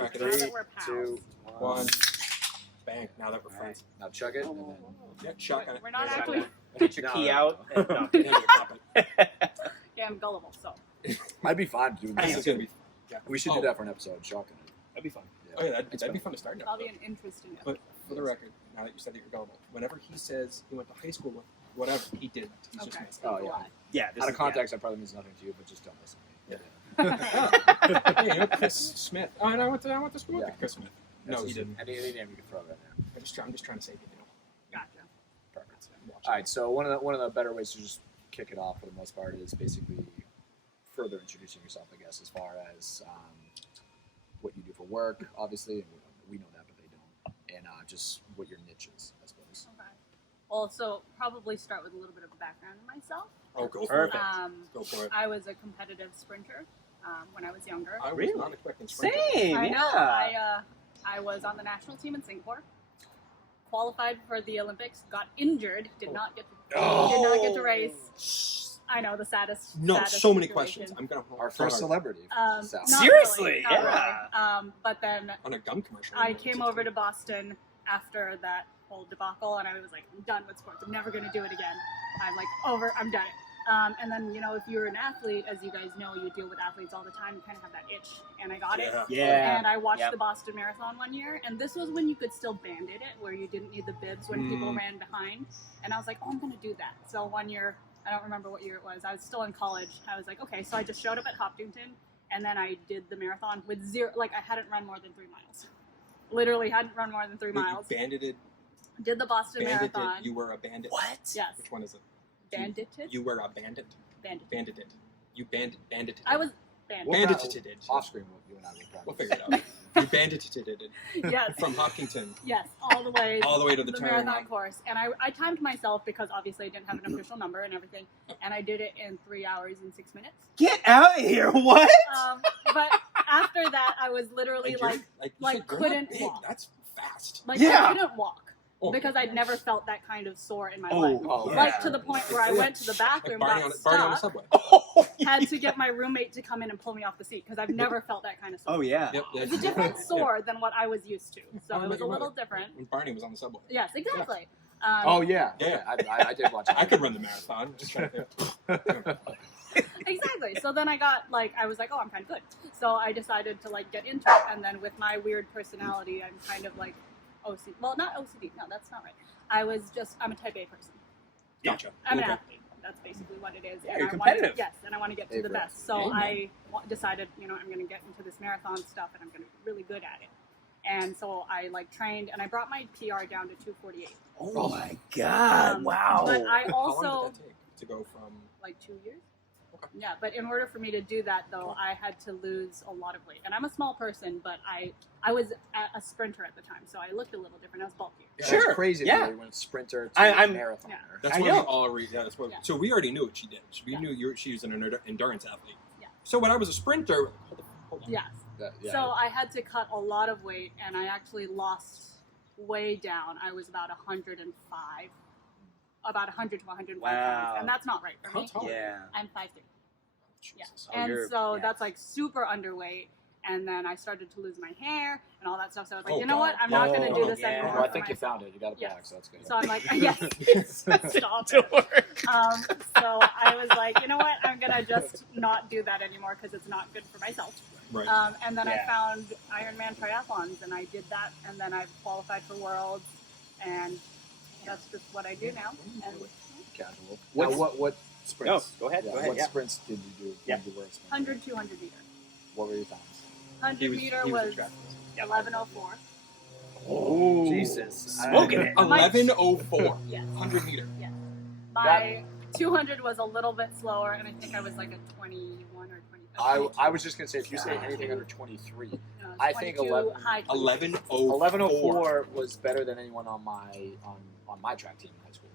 Crack it. Now that 3, we're pals. 2, 1. Bang. Now that we're friends. Now chug it. And then... Yeah, chuck on it. We're not Yeah, actually. Get your key out. And, no. Yeah, I'm gullible, so. I'd be fine doing This that. is gonna be. We should do that for an episode. Shocking. That'd be fun. Oh yeah, that'd be fun to start now. That'll be an interesting But for the record, now that you said that you're gullible, whenever he says he went to high school with whatever, he didn't. He's just Okay. messing. Oh, yeah. Yeah. This Out is, of context, that probably means nothing to you, but just don't listen to me. Hey, you know, Chris Smith. Oh, and I went to school Yeah. with Chris Smith. That's No, he just- didn't. Any name you can throw right now. I'm just trying to save you. Gotcha. Perfect. All right. So one of the better ways to just kick it off for the most part is basically further introducing yourself, I guess, as far as what you do for work, obviously, and we know that, but they don't, and just what your niche is, I suppose. Okay. Well, so probably start with a little bit of a background on myself. Oh, go for it. Perfect. Go for it. I was a competitive sprinter when I was younger. I was Really? not expecting sprinter. Same. I know. Yeah. I was on the national team in Singapore. Qualified for the Olympics. Got injured. Did not get to race. I know, the saddest. No, saddest so many situation. questions. I'm gonna Our first celebrity. Not Seriously? really, not Yeah. really. But then on a gum commercial. I came over to Boston after that whole debacle, and I was like, I'm done with sports. I'm never going to do it again. I'm like, I'm done. And then, you know, if you're an athlete, as you guys know, you deal with athletes all the time, you kind of have that itch. And I got it. Yeah. And I watched Yep. the Boston Marathon one year, and this was when you could still Band-Aid it, where you didn't need the bibs when people ran behind. And I was like, I'm going to do that. So one year, I don't remember what year it was, I was still in college. I was like, okay, so I just showed up at Hopkinton, and then I did the marathon with zero, like I hadn't run more than 3 miles. Literally hadn't run more than 3 miles. You bandited. Did the Boston Bandited. Marathon. You were a bandit. What? Yes. Which one is it? Bandited? You were a bandit. Bandit. Bandited. You bandited. I was bandit. Bandited. Off screen, you and I will probably. We'll figure it out. You bandited Yes. from Hopkinton Yes, all the way to the turn. marathon course. And I timed myself because obviously I didn't have an official number and everything. And I did it in 3 hours and 6 minutes. Get out of here! What? But after that, I was literally You like said you're not couldn't big. walk. That's fast. Yeah. I couldn't walk. Oh. Because I'd never felt that kind of sore in my Oh, leg. Oh, yeah. Like to the point where I went to the bathroom, Barney got on the stuck, subway. Oh, had to get my roommate to come in and pull me off the seat because I've never felt that kind of sore. oh yeah. Yep, It's a different sore than what I was used to, so I it was a remember little different. When Barney was on the subway. Yes, exactly. Oh yeah. Yeah. Okay. I did watch it. I could run the marathon. Just trying to think. Exactly. So then I was like, oh, I'm kind of good. So I decided to get into it, and then with my weird personality, I'm kind of like OCD. Well, not OCD. No, that's not right. I'm a type A person. Gotcha. I'm an Okay. athlete. That's basically what it is. Yeah, and you're I competitive. Yes, and I want to get to Hey, the bro. best. So Yeah, I decided, I'm going to get into this marathon stuff, and I'm going to be really good at it. And so I trained, and I brought my PR down to 2:48. Oh my God! Wow. But I How also long did that take to go from? 2 years. Okay. Yeah, but in order for me to do that, though, I had to lose a lot of weight. And I'm a small person, but I was a sprinter at the time, so I looked a little different. I was bulkier. Yeah, Sure. It's crazy Yeah. that they went sprinter to I'm- marathoner. Yeah. That's I what know. we all read. Yeah, that's what. Yeah. So we already knew what she did. We Yeah. knew she was an endurance athlete. Yeah. So when I was a sprinter, hold on. Yes. Yeah. So I had to cut a lot of weight, and I actually lost way down. I was about 105, about 100 to 105 Wow. pounds, and that's not right for How me. tall? Yeah. I'm 5'3". Yeah. Jesus. Oh, And you're- so yeah. that's super underweight. And then I started to lose my hair and all that stuff. So I was like, Oh, you know what? God. I'm not going to do Oh, this yeah. anymore. Well, I for think you myself. found it. You got it Yeah. back, so that's good. So I'm like, yes, stop To it. work. So I was like, you know what? I'm going to just not do that anymore because it's not good for myself. Right. And then I Yeah. found Ironman triathlons, and I did that, and then I've qualified for Worlds, and that's just what I do now. And Casual. What's- Now, what sprints? No, go ahead. Yeah, Go ahead. What Yeah. sprints did you do? Yeah. When you were a sprinter? 100, 200 meter. What were your times? 100 meter he was a triathlete. 11:04. Oh, Jesus. Smoking it. 11:04. Yes. 100 meter. My 200 was a little bit slower, and I think I was like a 21 or 20. I was just gonna say, if you say anything under 23, No, it was I think 22, 11 high 20. 11:04. 11:04 was better than anyone on my track team in high school.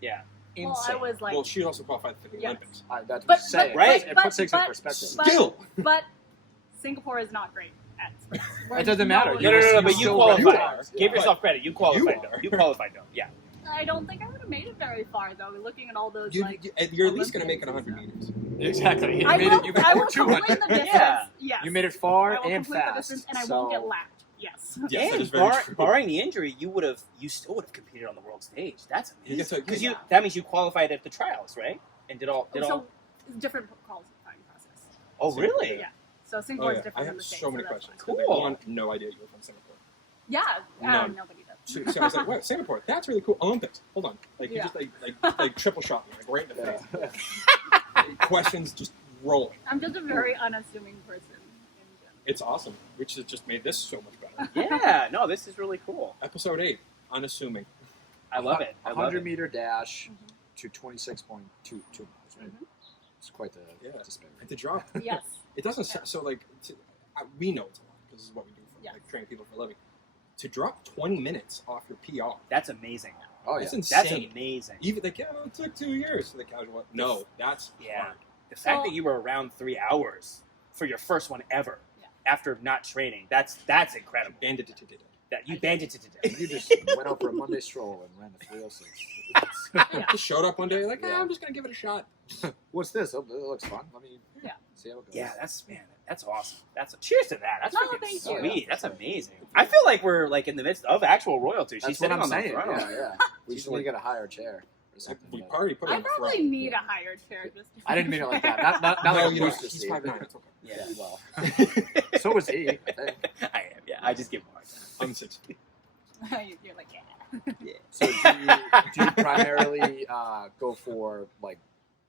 Yeah. Well, Insane. I was like, Well, she also qualified for the Yeah. Olympics. That's But- saying, but- right? It but- puts things in but- perspective. but- Still. but Singapore is not great at sprints. It doesn't matter. No, but you still qualified. recognize. Give Yeah. yourself credit. You qualified. You are. You qualified though. Yeah. I don't think I would have made it very far though. Looking at all those You're at least going to make it Olympians 100 and meters. Exactly. You I made will, it. You made I it will over complete 200. the distance. Yeah. Yes. You made it I far will and complete the fast. distance, and I so won't get lapped. Yes. Yes, that And is very true. barring the injury, you still would have competed on the world stage. That's You get amazing. to- Because that means you qualified at the trials, right? And did all. So different qualifying process. Oh, So, really? Yeah. So Oh, Singapore is yeah. different I than have the States. so many that's questions. fine. Cool. One, no idea you were from Singapore. Yeah. None. Nobody does. So I was like, wait, Singapore, that's really cool. Olympics, hold on. Like, you Yeah. just like triple shot me, like right in the Yeah. face. Questions just rolling. I'm just a very unassuming person in general. It's awesome, which has just made this so much better. Yeah. No, this is really cool. Episode 8, unassuming. I love it. I A love 100-meter dash Mhm. to 26.22 miles, right? Mhm. It's quite the Yeah. disparity. And to drop, Yes. it doesn't sound so like, we know it's a lot, because this is what we do for Yeah. like training people for a living. To drop 20 minutes off your PR, That's amazing. Oh, yeah. that's insane. That's amazing. Even like, yeah, it took 2 years for the casual. No, that's Yeah. hard. The fact So- that you were around 3 hours for your first one ever Yeah. after not training, that's incredible. Banded it to did it. That you I banded it today. You just went out for a Monday stroll and ran a 306. Yeah. Just showed up one day, like, Yeah. I'm just gonna give it a shot. What's this? Oh, it looks fun. Let me Yeah. see how it goes. Yeah, that's awesome. Cheers to that. That's No, freaking thank you. sweet. That's amazing. I feel like we're like in the midst of actual royalty. That's She's what sitting I'm on saying. the throne. Yeah. We She's just need to like- get a higher chair or something. We but- already put it I on the probably throne. need Yeah. a higher chair. Just to I didn't mean it like that. Not No, like a you know, booster he's seat. 5'9", it's okay. Yeah. Well, so was he. I think. I am. Yeah. I just give more. I'm 6 feet. You're like, yeah. So do you primarily go for like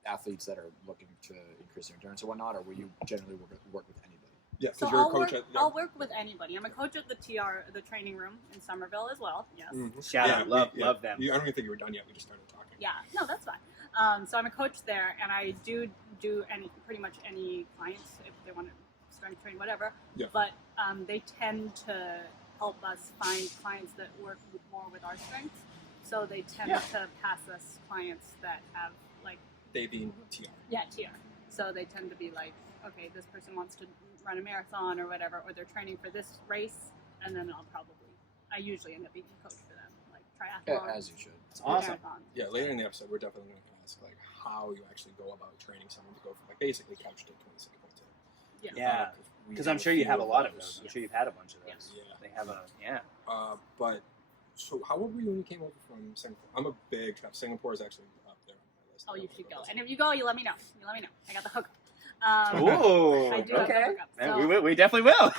athletes that are looking to increase their endurance or whatnot, or will you generally work with anybody? Yeah, So because you're a I'll coach work, at. I'll work with anybody. I'm a coach at the the training room in Somerville as well. Yes. Shout out. Love them. I don't even think you were done yet. We just started talking. Yeah. No, that's fine. So I'm a coach there, and I do pretty much any clients if they want to strength train, whatever. Yeah. But they tend to help us find clients that work more with our strengths. So they tend to pass us clients that have like They being TR. TR. So they tend to be like, okay, this person wants to run a marathon or whatever, or they're training for this race, and then I usually end up being a coach for them, like Yeah, triathlon, as you should. It's awesome. marathon. Yeah, later in the episode, we're definitely going to ask like how you actually go about training someone to go from like basically couch to 26.2. Yeah. we Because have I'm sure you few have a lot of those. I'm Yes. sure you've had a bunch of those. Yeah. They have a But so how old were you when you came over from Singapore? I'm a big fan. Singapore is actually up there on my list. Oh, you should go. And if you go, you let me know. I got the hook. Ooh. I do have the Okay. hookup. Man, So, we definitely will.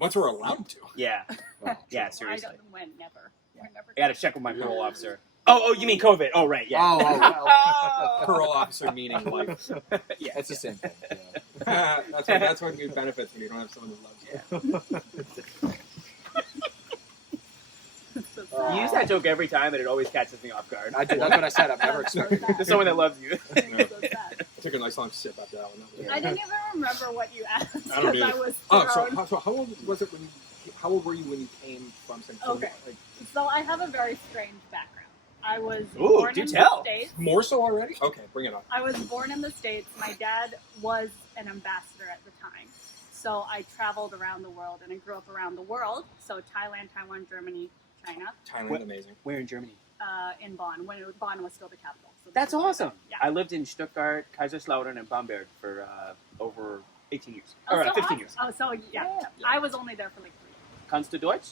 once we're allowed to. yeah. Well, Yeah. I Seriously. don't, when, never. Yeah. We're never I got to check with my parole officer. Oh, you mean COVID? Oh, right. Yeah. Oh, well. Parole officer meaning life. Yeah. That's the same thing. Yeah. that's what good benefits when you don't have someone who loves you. So You use that joke every time, and it always catches me off guard. I did. That's what I said. I've never expected it. There's someone that loves you. so sad. I took a nice long sip after that one. That was Yeah. I didn't even remember what you asked I don't because I either. was Oh, thrown. so how old was it when you? How old were you when you came from Singapore? Okay. Like, So I have a very strange background. I was Ooh, born do in tell. the States. more so already? Okay, bring it on. I was born in the States. My dad was an ambassador at the time. So I traveled around the world and I grew up around the world. So Thailand, Taiwan, Germany, China, Thailand, What- amazing. Where in Germany? in Bonn, when Bonn was still the capital. So That's this was- awesome. Yeah. I lived in Stuttgart, Kaiserslautern, and Bamberg for over 18 years. Oh, Or so 15 awesome. years. Oh, so yeah. I was only there for like 3 years. Kannst du Deutsch?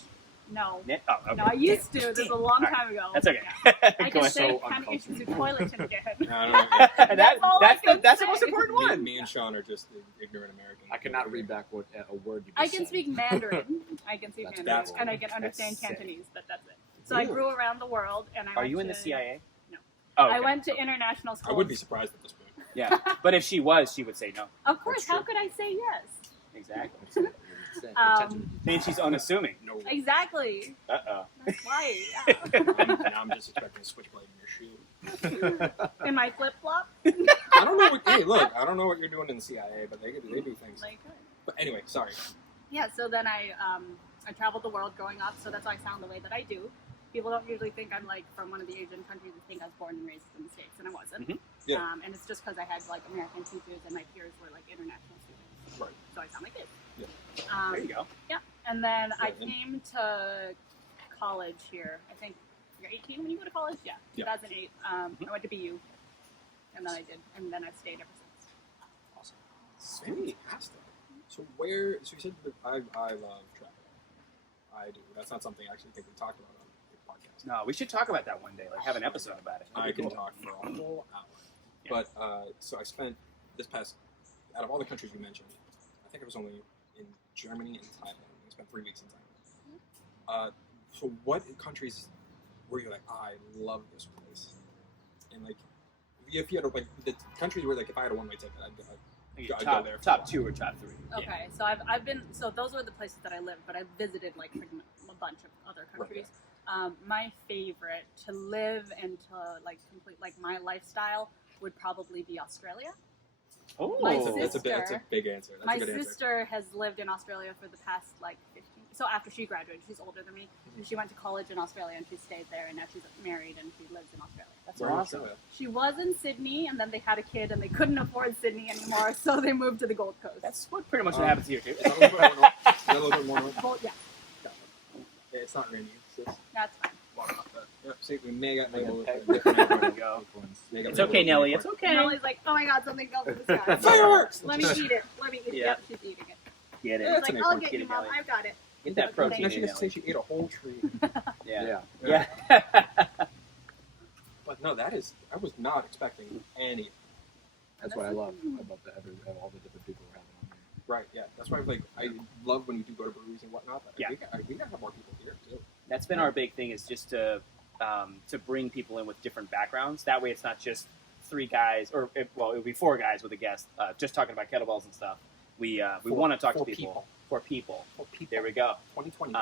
No. Nee? Oh, okay. No, I used to. This is a long Alright. time ago. That's okay. Yeah. I Go can on. say so kind of uncultured. issues with toilet again. I don't know. And That's all I can that's the say. most important one. Me and Sean are just the ignorant Americans. I cannot read back what a word you just I can said. speak Mandarin. I can speak That's Mandarin, cool. and I can understand That's sick. Cantonese, but that's it. So I Really? grew around the world, and I Are went you in to, the CIA? No. Oh, okay. I went to international I school. would be surprised at this point. Yeah, but if she was, she would say no. Of course. That's How true. could I say yes? Exactly. That's it. It's it. Um, Attention. Then she's unassuming. No. Exactly. Uh-oh. That's why. Yeah. Now I'm just expecting a switchblade in your shoe. In my flip flop. I don't know. Hey, look, I don't know what you're doing in the CIA, but they do things. Like. But anyway, sorry. Yeah. So then I traveled the world growing up, so that's why I sound the way that I do. People don't usually think I'm like from one of the Asian countries. They think I was born and raised in the States, and I wasn't. Mhm. Yeah. And it's just because I had like American teachers and my peers were like international students. Right. So I sound like this. Yeah. There you go. And then I Yeah, and- came to college here, I think you're 18 when you go to college. Yeah, Yeah. 2008. I went to BU, and then I've stayed ever since. Awesome. Fantastic. So where? So you said that I love travel. I do. That's not something I actually think we talked about on the podcast. No, we should talk about that one day. Like, have an episode about it. I That'd be can cool. talk for a whole hour. Yeah. But so I spent this past out of all the countries you mentioned, I think I was only in Germany and Thailand. I spent 3 weeks in Thailand. So what countries were you like? I love this place, and like if you had like the countries where like if I had a one-way ticket, I'd go Top, there. top 2 or top 3. Okay, so I've been, so those were the places that I lived, but I've visited like pretty much a bunch of other countries. My favorite to live and to like complete like my lifestyle would probably be Australia. Oh, My That's a sister- big answer. That's My a good answer. sister has lived in Australia for the past like 15. So after she graduated, she's older than me. She went to college in Australia and she stayed there, and now she's married and she lives in Australia. that's Where in awesome. Australia? She was in Sydney, and then they had a kid, and they couldn't afford Sydney anymore, so they moved to the Gold Coast. That's what pretty much what happens here too. Is that a little bit more north? Is that a little bit more north? Well, yeah, Yeah, it's not rainy. It's that's fine. yeah, see, we may got Like a labeled peg. with different There you go. May got It's labeled okay, with Nelly. different- It's okay. Nellie's like, oh my god, something fell from the sky. Fireworks! Let me eat it. Let me eat it. Yeah. Yep, she's eating it. Get Yeah, it. it's She's an like, I'll acorn. get Get you, it, Mom. Nelly. I've got it. Get that protein Now she in, gets to say Nelly. she ate a whole tree. Yeah. Yeah. Yeah. But no, I was not expecting any. That's what I love. I love all the different people we're having on here. Right, yeah. That's why I love when you do go to breweries and whatnot. But Yeah. we gotta have more people here too. That's been our big thing, is just to bring people in with different backgrounds. That way, it's not just 3 guys, or it would be 4 guys with a guest, just talking about kettlebells and stuff. We want to talk to 4 people. people. 4 people. 4 people. There we go. 2020.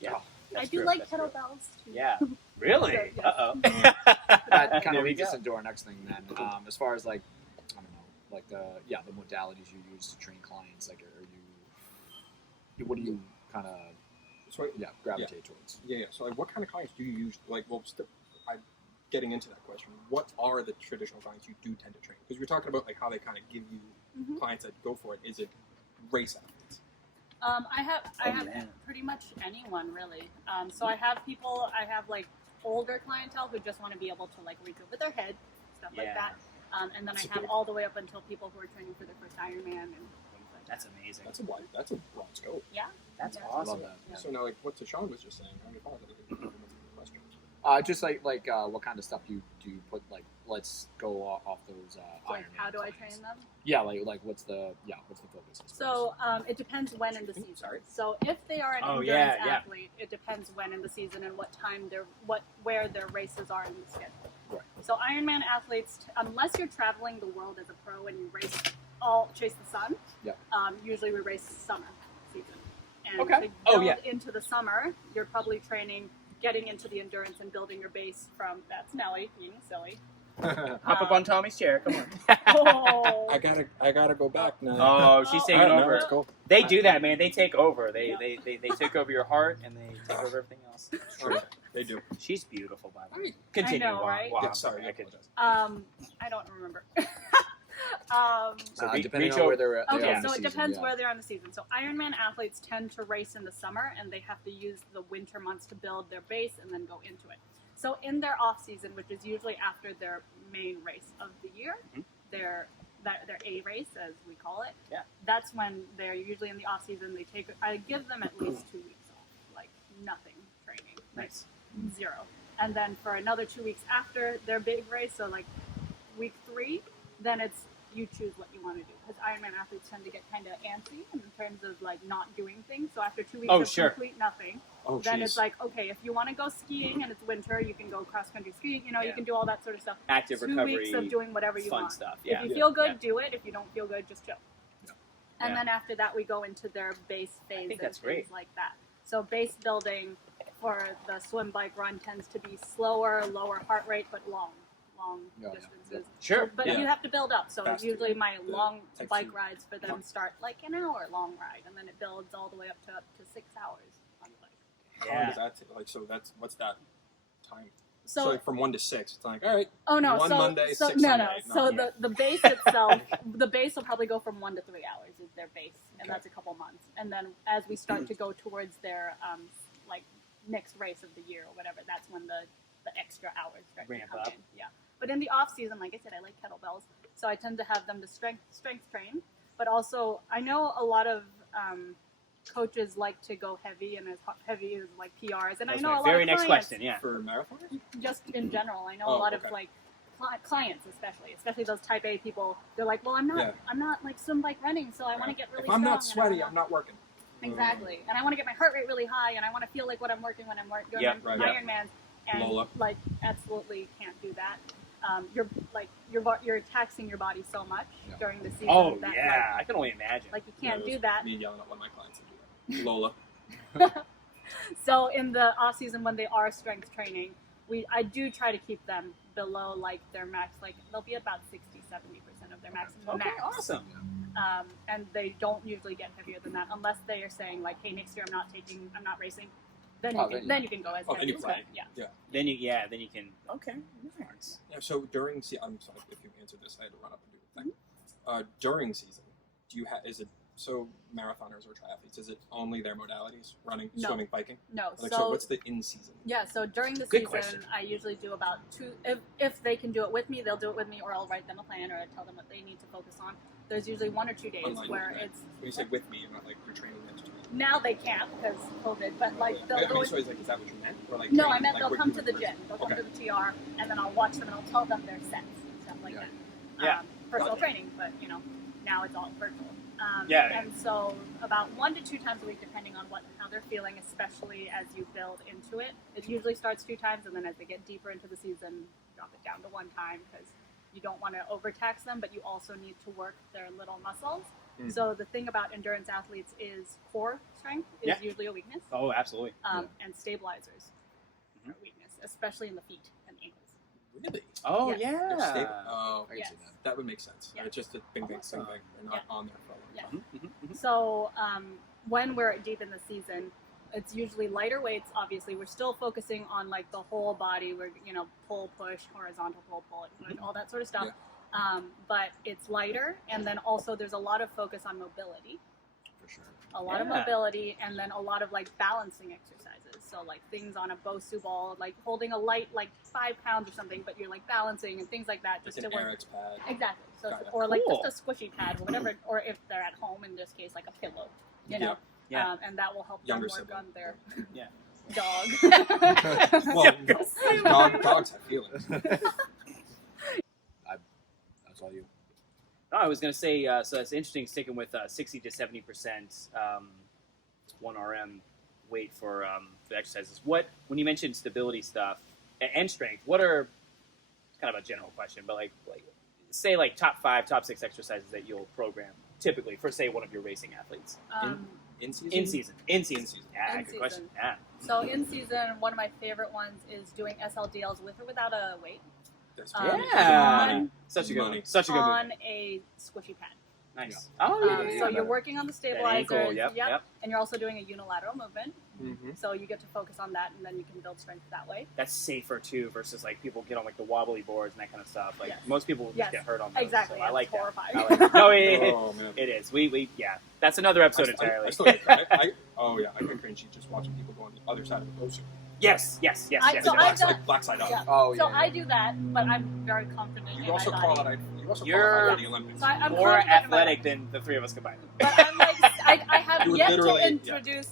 Yeah. Oh, I That's do true, like that's true. kettlebells too. Yeah. Really? Yeah. Uh oh. That kind There of we leads us go. into our next thing then. As far as like, I don't know, like the modalities you use to train clients, like what do you kind of So gravitate towards? yeah. So like, what kind of clients do you use? Like, well, I'm getting into that question. What are the traditional clients you do tend to train? Because you're talking about like how they kind of give you Mhm. clients that go for it. Is it race athletes? I have man. pretty much anyone really. So I have like older clientele who just want to be able to like reach over their head, stuff like Yeah. that. And then That's I have big. all the way up until people who are training for their first Ironman and things like that. That's amazing. That's a broad scope. Yeah. That's Yeah. I awesome. love that. Yeah. So now, like what Tashawn was just saying, how many followers are we going question? Just like what kind of stuff do you put, like, let's go off those Like, Ironman how do I clients. train them? Yeah, like what's the focus? I suppose? So it depends when in the season. Sorry. So if they are an Oh, endurance yeah, yeah. athlete, it depends when in the season and what time where their races are in the schedule. Right. So Ironman athletes, unless you're traveling the world as a pro and you chase the sun, Yep. usually we race summer season. And Okay. to Oh, build yeah. into the summer, you're probably training, getting into the endurance and building your base from, that's Nelly being silly. Hop up on Tommy's chair. Come on. Oh. I gotta go back now. Oh, she's Oh, taking no, over. It's cool. They do that, man. They take over. They Yeah. they take over your heart, and they take over everything else. Okay, they do. She's beautiful, by the way. Right. Continue. I know, Wow, right? wow, Yeah, sorry, I I could. apologize. I don't remember. So depending reach on over- where they're Okay, they're on so the it season, depends yeah. where they're on the season. So Ironman athletes tend to race in the summer, and they have to use the winter months to build their base and then go into it. So in their off season, which is usually after their main race of the year, Mhm. their A race, as we call it. Yeah. That's when they're usually in the off season. I give them at least 2 weeks off, like nothing training, like Nice. 0. And then for another 2 weeks after their big race, so like week 3, then it's you choose what you want to do, because Ironman athletes tend to get kind of antsy in terms of like not doing things. So after 2 weeks Oh, of sure. complete nothing, Oh, then jeez. it's like, okay, if you want to go skiing and it's winter, you can go cross country skiing. You know, you Yeah. can do all that sort of stuff. Active 2 recovery, weeks of doing whatever you fun want. stuff. Yeah. If you feel good, Yeah. do it. If you don't feel good, just chill. Yeah. And Yeah. then after that, we go into their base phase think and that's things great. like that. So base building for the swim, bike, run tends to be slower, lower heart rate, but long Yeah, yeah. distances. Sure. But Yeah. you have to build up. So Faster. usually my The long type bike 2. rides for them start like an hour long ride, and then it builds all the way up to 6 hours on the bike. How long Yeah. does that take? Like, so what's that time? So like from 1 to 6. It's like, all right, oh no, one so, Monday, so 6 no, Sunday. no. So No. the base itself, the base will probably go from 1 to 3 hours is their base, and Okay. that's a couple months. And then as we start to go towards their like next race of the year or whatever, that's when the the extra hours start to Ramp come up. in. Yeah. But in the off season, like I said, I like kettlebells, so I tend to have them to strength train. But also, I know a lot of coaches like to go heavy, and as heavy as like PRs. And That's I know my a lot very of next clients, question. Yeah. For marathoners? just in general, I know Oh, a lot okay. of like clients, especially those Type A people. They're like, well, I'm not like swim bike running, so I want to get really If I'm strong. not sweaty, I'm not working. Exactly, and I want to get my heart rate really high, and I want to feel like what I'm working when I'm doing Yep, my right. Ironmans, and Lola. like absolutely can't do that. You're taxing your body so much during the season. Oh that, yeah, I like, can only imagine. like you can't It do was that. Me yelling at one of my clients to do that. Lola. So in the off season when they are strength training, I do try to keep them below like their max. Like they'll be about 60-70% of their maximum Okay, max. awesome. And they don't usually get heavier than that unless they are saying like, hey, next year I'm not racing. Then you can go as then heavy you as play. yeah. Then you can. Okay. Nice. Yeah, so during I'm sorry if you answered this. I had to run up and do the thing. During season, is it so marathoners or triathletes? Is it only their modalities? Running, No. swimming, biking? No, So what's the in season? Yeah, so during the Good season, question. I usually do about 2. If they can do it with me, they'll do it with me, or I'll write them a plan, or I tell them what they need to focus on. There's usually 1 or 2 days Online, where okay. it's When you say with me, you're not like you're training next to me. now they can't because COVID, but like they'll I go. mean, so is that what you meant? Or like No, training, I meant like they'll what come you to would the person? gym. They'll come Okay. to the TR, and then I'll watch them and I'll tell them their sets and stuff like that. Yeah. Personal training, but now it's all virtual. Yeah. And so about 1 to 2 times a week, depending on how they're feeling, especially as you build into it. It usually starts 2 times, and then as they get deeper into the season, drop it down to 1 time because you don't want to overtax them, but you also need to work their little muscles. Mm. So the thing about endurance athletes is core strength is usually a weakness, Oh, absolutely. and stabilizers are a weakness, especially in the feet and ankles. Really? Oh Yes. yeah. Oh, I can Yes. see that. that would make sense. Yeah. It's just a bing, bing, Awesome. bing, bing. They're not on there for a long Yeah. time. Mhm. So when we're deep in the season, it's usually lighter weights. Obviously, we're still focusing on like the whole body. We're pull, push, horizontal pull, push, all that sort of stuff. But it's lighter, and then also there's a lot of focus on mobility. For sure. A lot of Yeah. mobility, and then a lot of like balancing exercises. So like things on a Bosu ball, like holding a light like 5 pounds or something, but you're like balancing and things like that, It's just an to work. RX pad. Exactly. So Got it. or like Cool. just a squishy pad or whatever, or if they're at home, in this case, like a pillow. You know. Yeah. And that will help Younger them work sibling. on their Yeah. dog. Well, dogs have feelings. That's all you. No, I was going to say, so it's interesting sticking with 60 to 70% 1 RM weight for the exercises. When you mentioned stability stuff and strength, what are, it's kind of a general question, but like say like top 5, top 6 exercises that you'll program typically for say one of your racing athletes In season? in season. Yeah, In good season. question. Yeah. So in season, one of my favorite ones is doing SLDLs with or without a weight That's Yeah. money. Such a good Money. one. Such a good on movement. a squishy pad. Nice. Oh, So you're working on the That stabilizers, ankle, yep. and you're also doing a unilateral movement. Mm-hmm. So you get to focus on that, and then you can build strength that way. That's safer too versus like people get on like the wobbly boards and that kind of stuff. Like Yes. most people just Yes. get hurt on those. Exactly. So I It's like that. horrifying. I like that. No, Oh, man. it is. We that's another episode I entirely. still get cringe. I get cringy just watching people go on the other side of the ocean. Yes. Black side up. Yeah. Oh, So yeah. I do that, but I'm very confident in You my also body. call it. You also You're- qualify for the Olympics. So I'm More confident in my athletic body. than the three of us combined. But I'm like, I have You yet to literally- introduce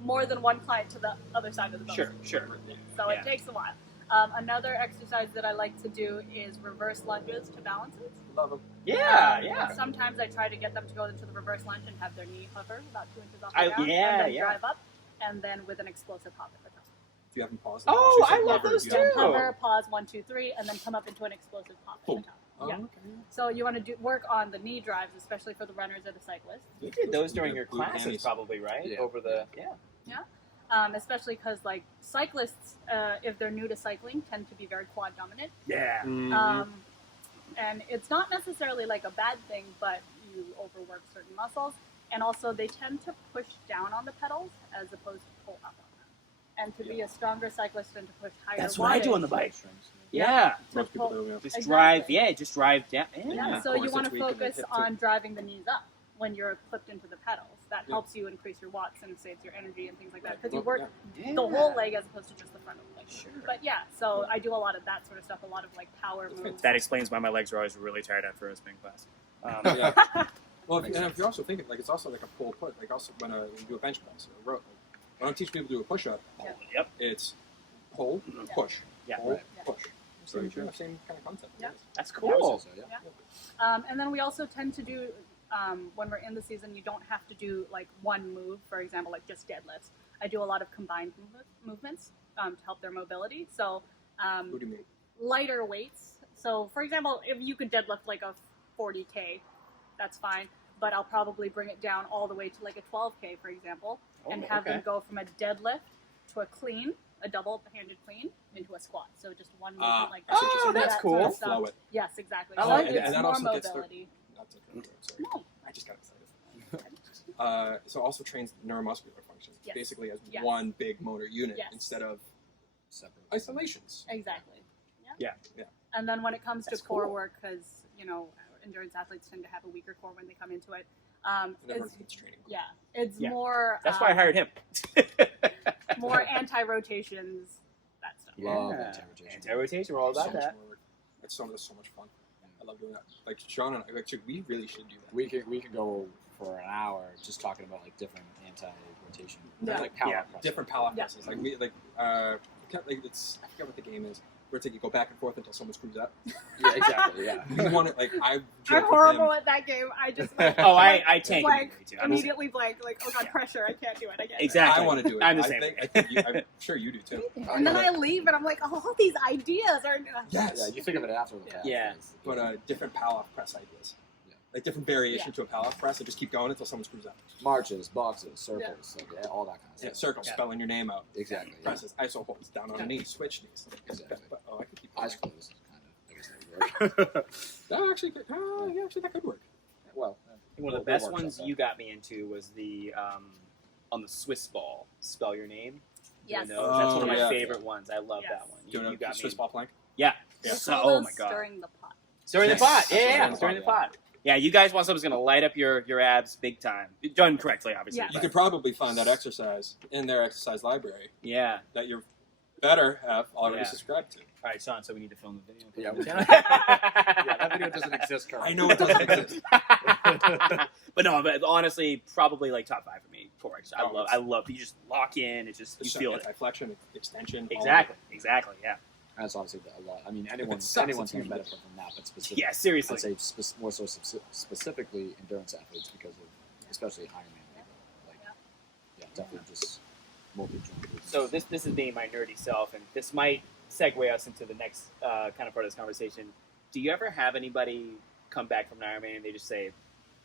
more than one client to the other side of the boat. Sure. So Yeah. it takes a while. Another exercise that I like to do is reverse lunges to balances. Love them. Yeah. Sometimes I try to get them to go into the reverse lunge and have their knee hover about 2 inches off the I- ground, yeah, and then yeah. drive up, and then with an explosive hop at the top. Do you have them pause? Oh, I love those Then too. hover, pause, 1, 2, 3, and then come up into an explosive hop at Boom. the top. Oh, Yeah. okay. So you want to work on the knee drives, especially for the runners or the cyclists. You did those during your Blue classes, panties. probably, right? Yeah. Over the Especially because like cyclists, if they're new to cycling, tend to be very quad dominant. yeah. Mm-hmm. And it's not necessarily like a bad thing, but you overwork certain muscles, and also they tend to push down on the pedals as opposed to pull up on them. And to be a stronger cyclist and to push higher. That's what I do on the wattage, bike. Yeah. Yeah. to Most people pull- do. Yeah. Just Exactly. drive. Yeah. Just drive down. Yeah, Yeah, so of you course, want it's to weak in the focus hip, too. on driving the knees up. when you're clipped into the pedals. That Yeah. helps you increase your watts and saves your energy and things like that. Because you Well, work yeah. the whole leg as opposed to just the front of the leg. Sure. But yeah, so I do a lot of that sort of stuff, a lot of like power That's moves. That explains why my legs are always really tired after a spin class. Yeah. Well, Makes and sense. if you're also thinking, like, it's also like a pull put. Like, also when you do a bench press or a row, like, when I teach people to do a push up, Yep. it's pull, Yeah. push, Yeah. pull, Right. push. So you have the same kind of concept. Yeah. That's I would cool. say so, yeah. And then we also tend to do, when we're in the season, you don't have to do like one move, for example, like just deadlifts. I do a lot of combined movements to help their mobility. So What do you mean? lighter weights. So for example, if you could deadlift like a 40K, that's fine. But I'll probably bring it down all the way to like a 12K, for example, and have them go from a deadlift to a clean, a double-handed clean, into a squat. So just one movement like that. I see what you're saying. that's That cool. sort of stuff. Flow it. Yes, exactly. I So like it's it. And that more also gets mobility. Not to interrupt, sorry. No. I just got excited. So also trains neuromuscular functions, Yes. basically as Yes. one big motor unit Yes. instead of Separate. isolations. Exactly. Yeah. Yeah. And then when it comes That's to core cool. work, because endurance athletes tend to have a weaker core when they come into it. And everyone It's, hates training. yeah, it's Yeah. more. That's why I hired him. more anti-rotations, that stuff. Love Yeah. anti-rotation. Anti-rotation, we're all So about much that. more work. It's so much fun. I love doing that. Like Sean and I, like, we really should do that. We can go for an hour just talking about like different anti-rotation, Yeah. like power Yeah. press. Different power Yeah. presses. Like it's I forget what the game is. Where it's like you go back and forth until someone screws up. Yeah, exactly. Yeah. You want it like I've I'm joked with horrible him. at that game. I just like, Oh, like, I tank blank, immediately too. immediately blank. Like, oh god, pressure! I can't do it. I can't. Exactly. I want to do it. I'm the I same think, way. I think I'm sure you do too. Do it. And then I leave, and I'm like, oh, all these ideas are. Yes. Yeah, you think of it after the fact. Yeah. But different power press ideas. Yeah. Like different variation to a power press and just keep going until someone screws up. Marches, boxes, circles, like, yeah, all that kind of Yeah, stuff. circles, Yeah. spelling your name out. Exactly. Yeah. Presses, ISO holds, down on a knee, switch knees. Exactly. But, I could keep going. Eyes closed, kind of. I guess that would work. That actually could, actually that could work. Well, One of the we'll best workshop ones that. you got me into was the on the Swiss ball. Spell your name. Yes. That's one of my yeah. favorite ones. I love Yes. that one. Doing You a got Swiss me. ball plank. Yeah. Yeah. We So, call oh those my god. Stirring the pot. Stirring Yes. the pot. Stirring Yeah, the stirring the pot, pot. Yeah, you guys want something that's going to light up your abs big time. Done correctly, obviously. Yeah. You but- could probably find that exercise in their exercise library yeah. that you better have already Yeah. subscribed to. All right, Sean, so we need to film the video. Yeah, we yeah, yeah, that video doesn't exist currently. I know it doesn't exist. But no, but honestly, probably like top 5 for me. Core exercise. Oh, I love. You just lock in. It's just you feel it. Anti-flexion, extension. all Exactly. Yeah. That's obviously a lot. I mean, It anyone's sucks, going it's to usually- benefit from that, but specifically, Yeah. Seriously. I'd say more so specifically endurance athletes because of especially Ironman people. Like, yeah, definitely just multi-joint movements. So this is me, my nerdy self, and this might segue us into the next kind of part of this conversation. Do you ever have anybody come back from an Ironman and they just say,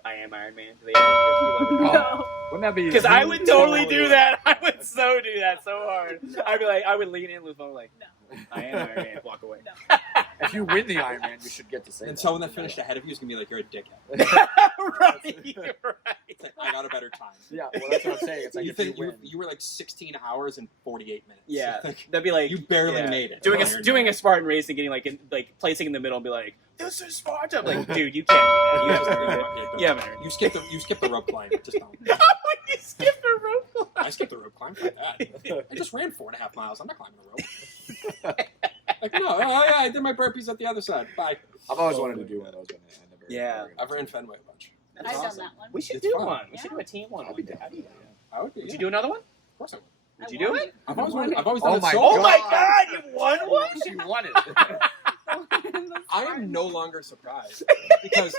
"I am Iron Man"? Do they ever No. Wouldn't that be? Because I would totally do that. I would so do that so hard. I'd be like, I would lean in with my like, No. "I am Iron Man." Walk away. No. If you win the Ironman, you should get to say And that. someone that finished ahead of you is gonna be like, "You're a dickhead." right. You're right. It's like, I got a better time. Yeah, well, that's what I'm saying. It's like you if think you win, you were like 16 hours and 48 minutes. Yeah. Like, That'd be like you barely yeah. made it. Doing Iron doing Man. a Spartan race and getting like placing in the middle and be like, "This is Sparta." I'm like, dude, you can't do that. You have to do it. Yeah, man. You skipped the rope climb. Just don't. You skipped a rope I skipped the rope climb like that. I just ran 4.5 miles. I'm not climbing a rope. Like no, oh yeah, I did my burpees at the other side. Bye. I've always wanted to do one of those. And I never. Yeah. I've ran Fenway a bunch. I've That's done awesome. that one. We should It's do fun. one. We Yeah. should do a team one. I'll be one day. down. I'd be down. I would be. Would Yeah. you do another one? Of course I would. Would I you do won it? I've always won wanted. it. I've always Oh done it my solo. Oh my God. god, you won one? She won it. I am no longer surprised because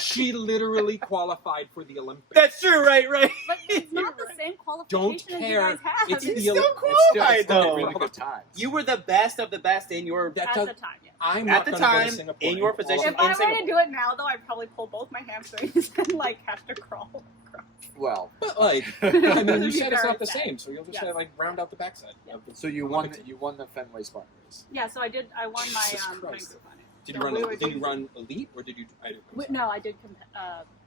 she literally qualified for the Olympics. That's true, right? But it's not the same qualification Don't as you care. guys have. It's It's the still Olympics. qualified, It's still though. a really good time. You were the best of the best in your That at does, the time, yes. I'm At not the gonna go to time, Singapore in your and position, If I were Singapore. to do it now, though, I'd probably pull both my hamstrings and like have to crawl. Well, But like, I mean, you It'd be said it's very not the sad. same, so you'll just Yes. say like round out the backside. Yeah. of the- so you won the Fenway Spartan race. Yeah, so I did. I won my Jesus my Christ. group on it. Did So you run? we were Did you doing- run elite or did you? No, I did.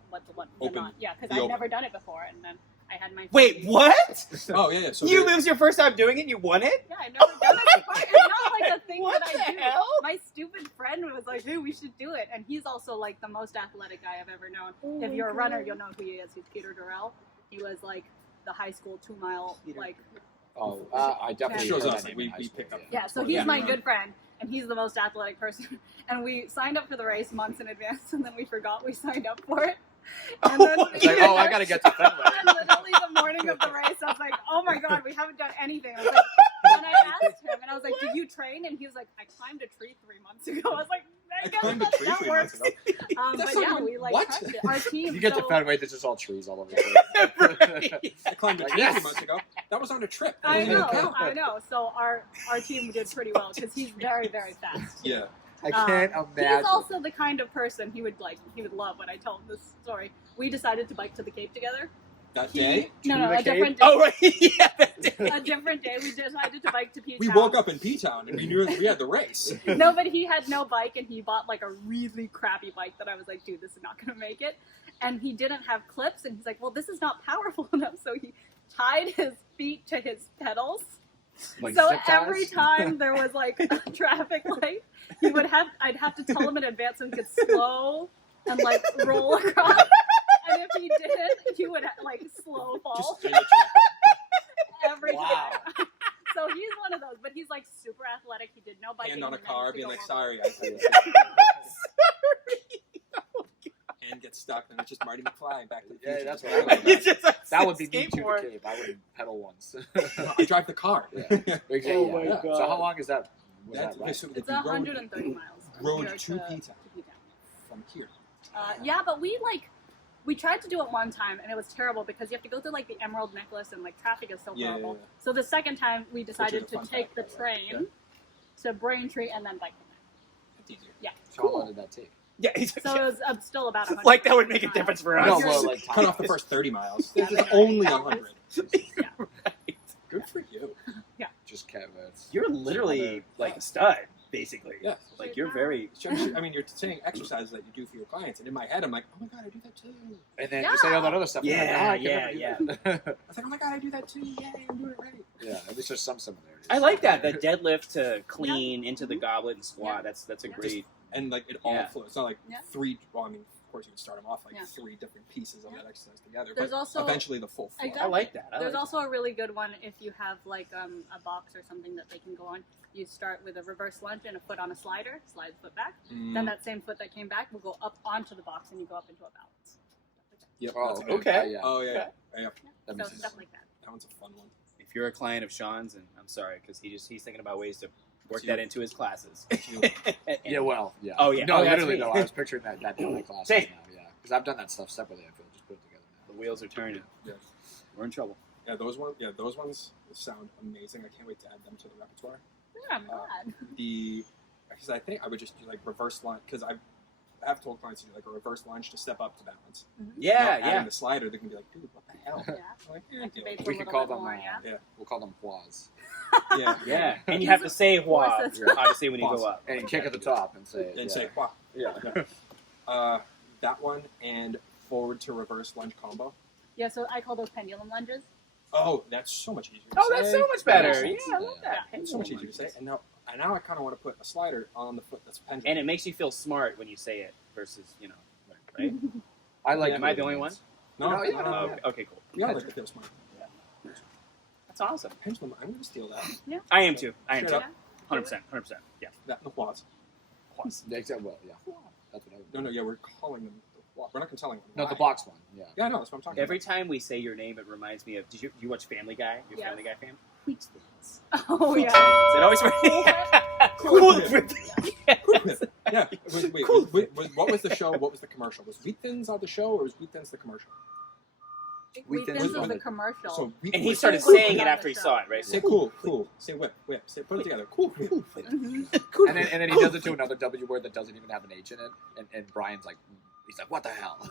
What the one? The Open. non. Yeah, because The I'd open. never done it before, and then I had my. Wait, what? Oh yeah, yeah. So It the- was your first time doing it? You won it? Yeah, I've never done it before. It's not like a thing What that the I do. hell? My stupid friend was like, "Hey, we should do it," and he's also like the most athletic guy I've ever known. Oh if my you're a runner, God. you'll know who he is. He's Peter Durrell. He was like the high school 2 mile Peter. like. Oh, I definitely Shows heard us, that like, name in we high school, pick up- Yeah, so Yeah, he's my yeah. good friend, and he's the most athletic person. And we signed up for the race months in advance, and then we forgot we signed up for it. And then It's like, oh, I gotta get to Fenway. And literally the morning of the race, I was like, oh my god, we haven't done anything. I was like, and I asked him, and I was like, did you train? And he was like, I climbed a tree 3 months ago. I was like, I I guess climbed a tree that 3 works. months ago. But That's yeah, not even- we like what? crushed it. Our team. You get to so, Fenway, there's just all trees all over the place. I climbed a Like, tree yes. 3 months ago. That was on a trip. That I doesn't even know, count. I know. So our team did pretty well because he's very, very fast. Yeah. I can't imagine. He's also the kind of person he would love when I tell him this story. We decided to bike to the Cape together. That He- day, No, To the a Cape? different day. Oh, right. Yeah, that day. A different day. We decided to bike to P-Town. we woke up in P-Town and we knew we had the race. No, but he had no bike, and he bought like a really crappy bike that I was like, dude, this is not going to make it. And he didn't have clips, and he's like, well, this is not powerful enough. So he tied his feet to his pedals. Like So zip ties? every time there was like a traffic light, I'd have to tell him in advance so he could slow and like roll across. And if he didn't, he would like slow fall Just in the traffic. every Wow. time. So he's one of those, but he's like super athletic. He did no biking. Hand on a He car, managed to being go like, over. sorry, hand gets stuck, and it's just Marty McFly back to the Yeah, future. that's what what I like. like. It's just like That would be me to skateboard. the Cape. I would pedal once. I drive the car. Yeah. Oh my yeah. God. So how long is that? Was That's that ride? so It's we rode 130 miles. from road here to P-Town P-Town. from here. Yeah, but we tried to do it one time, and it was terrible because you have to go through like the Emerald Necklace, and like traffic is so Yeah, horrible. yeah, yeah. So the second time, we decided a to fun take the fact, by the way. train to Braintree and then bike from It's easier. there. So how long did that take? Yeah, he's So it was still about 100 like that would make a miles. difference for No, us. well, like Cut off the first 30 miles. Yeah, This is yeah. only 100. Yeah. Right. Good for you. Just kept it. You're literally like a stud, basically. Yeah. Like you're very. I mean, you're saying exercises that you do for your clients, and in my head, I'm like, oh my god, I do that too. And then you say all that other stuff. Yeah, I'm like, oh, I can yeah, never do that. I was like, oh my god, I do that too. Yay, I'm doing it right. Yeah, at least there's some similarities. I like that. The deadlift to clean into the goblet and squat. Yeah. That's a Yeah. great. And like it all Yeah. flows. It's not like Yeah. three. Well, I mean, of course you would start them off like Yeah. 3 different pieces of Yeah. that exercise together. There's but also- eventually the full flow. Exactly. I like that. I There's like also a really good one if you have like a box or something that they can go on. You start with a reverse lunge and a foot on a slider, slide the foot back. Mm, Then that same foot that came back will go up onto the box and you go up into a balance. yep, Oh, that's a good- okay. Yeah, Oh yeah, yeah. that So makes sense. stuff like that. That one's a fun one. If you're a client of Sean's, and I'm sorry because he's thinking about ways to work It's that you. into his classes. It's you. And- Yeah, well, yeah. Oh, yeah. No, Oh, that's literally me. though. I was picturing that in my class Same. right now. Yeah, because I've done that stuff separately. I feel just put it together. the wheels are turning. Yeah. We're in trouble. Yeah, those ones sound amazing. I can't wait to add them to the repertoire. Yeah, I'm glad. Because I think I would just do like reverse lunge because I have told clients to do like a reverse lunge to step up to balance. Yeah, Now, yeah. adding the slider, they can be like, dude, what the hell? Yeah. I'm like, yeah, deal with Activates it. a We could little call bit them. more, yeah. We'll call them quads. Yeah. Yeah, and you have to say "Hua" Horses. obviously when you Pause. go up. And kick at the top and say. And say, wow. Yeah. That one and forward to reverse lunge combo. Yeah, so I call those pendulum lunges. Oh, that's so much easier to Oh, say. that's so much better. Yeah. Yeah, I love that. It's so much easier to say. And now I kind of want to put a slider on the foot that's pendulum. And it makes you feel smart when you say it versus right. I like. Am I the only one? no, No, yeah, no, no. Okay, cool. we all like to feel smart. That's awesome. Pendulum, I'm going to steal that. I am too. I am Straight too. up. 100%. 100%. Yeah. That and the quads. Yeah, well, yeah. That's what I would. No, yeah, we're calling them the quads. We're not going to tell them No, why. the box one. Yeah. Yeah, no, that's what I'm talking Every about. time we say your name, it reminds me of. Did you watch Family Guy? Your Yes. Family Guy fan? Oh, yeah. It always. Cool. Yes. Yeah. Wait, what was the show? What was the commercial? Was Wheat Thins on the show or was Wheat Thins the commercial? Wheat Thins Thins was is the the- commercial. So Wheat And he Wheat started Thins- saying it after he saw it, right? Say cool. Say whip. Say put it together. Cool. Mhm. And then he does it to another W word that doesn't even have an H in it, and Brian's like, he's like, what the hell?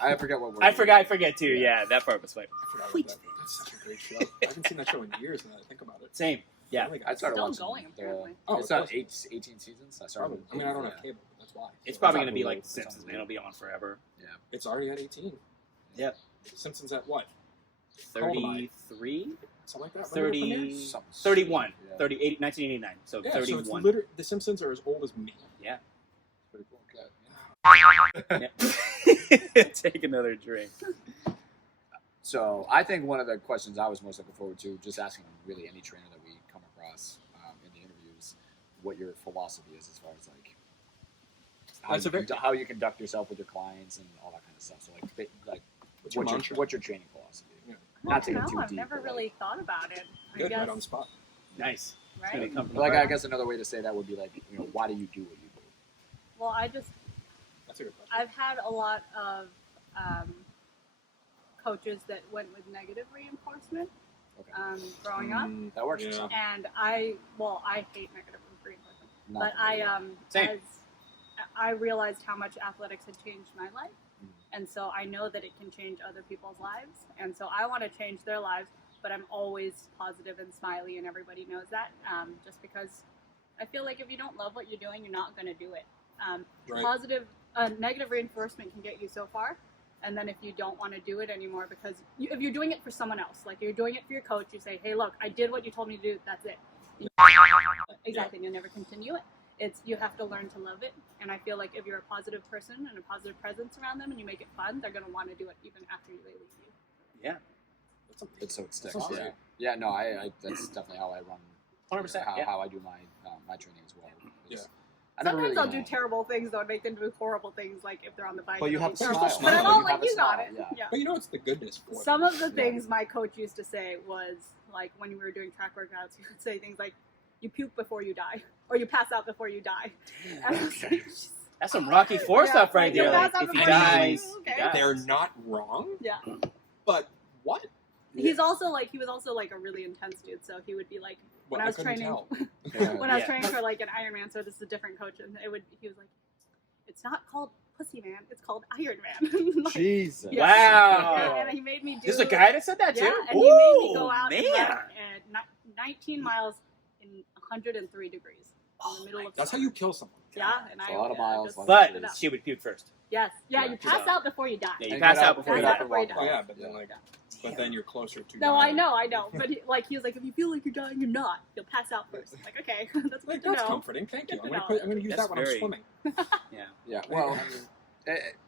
I forget what word. I forget too. Yeah, that part was funny. I forgot about that. That's such a great show. I haven't seen that show in years now that I think about it. Same. Yeah. Family Guy. I started Still watching. going, apparently. Oh, it's of not course. 18 seasons. I started. Probably. I mean, I don't have yeah. cable. That's why. It's So probably on going to be Hulu. like It's Simpsons, on man. It'll be on forever. It's already at 18. Yep. Simpsons at what? 33? something like that. 30, Something 31, yeah. 38, 1989. So Yeah, 31. so it's literally the Simpsons are as old as me. Yeah. Pretty cool. Okay. Yeah. Take another drink. So I think one of the questions I was most looking forward to, just asking really any trainer that we come across in the interviews, what your philosophy is as far as like how you conduct yourself with your clients and all that kind of stuff. So like what's your training philosophy? Yeah. Not to I get don't too know. I've deep. never but, really thought about it. I Good, guess, right on the spot. Nice. It's right? gonna come from But like the I heart. guess another way to say that would be like, why do you do what you do? Well, That's a good question. I've had a lot of coaches that went with negative reinforcement Okay. growing up, That works for Yeah. some. and I hate negative reinforcement. Not But for me. Same. I realized how much athletics had changed my life, Mhm. and so I know that it can change other people's lives, and so I want to change their lives. But I'm always positive and smiley, and everybody knows that. Just because I feel like if you don't love what you're doing, you're not going to do it. Right. Negative reinforcement can get you so far, and then if you don't want to do it anymore, because if you're doing it for someone else, like you're doing it for your coach, you say, "Hey, look, I did what you told me to do. That's it." Exactly, and you'll never continue it. You have to learn to love it, and I feel like if you're a positive person and a positive presence around them, and you make it fun, they're going to want to do it even after they leave you. Yeah. That's amazing. It's so it sticks. That's Yeah. great. Yeah. No, I that's definitely how I run. 100%. How, Yeah. how I do my training as well. Yeah. I never Sometimes really I'll do terrible things though, and make them do horrible things, like if they're on the bike. But you and have they to do smile. terrible- But I'm You all have like, a you got smile, it. yeah. But it's the goodness for Some them. of the things my coach used to say was like when we were doing track workouts, he would say things like, "You puke before you die," or "You pass out before you die." And I was like, That's some Rocky Four Yeah, stuff right like, there. you'll Like, pass out if he before you die. dies, Okay. he dies. They're not wrong, yeah. but what? He was also like a really intense dude. So he would be like, Well, when I was couldn't training, tell. when I was Yeah. training for like an Ironman, so this is a different coach, and he was like, "It's not called Pussy Man, it's called Iron Man." Like, Jesus. yeah. Wow. Yeah, and he made me do. There's a guy that said that too? Yeah, and he made me Ooh, go out man. and run 19 miles in 103 degrees in the middle of That's how summer. you kill someone. Yeah, and It's I a lot of miles, just a lot of But stood up. she would puke first. Yes, yeah, Yeah, you pass so- out before you die. Yeah, you And pass get out up- before you get get up die. up before you and die. Oh walk. yeah, but then like, but then you're closer to. No, dying. I know, but he was like, if you feel like you're dying, you're not. You'll pass out first. I'm like, okay, that's good Like, to that's know. comforting. Thank you. Good I'm to gonna know. use That's that when I'm very- swimming. Yeah. Yeah. Well,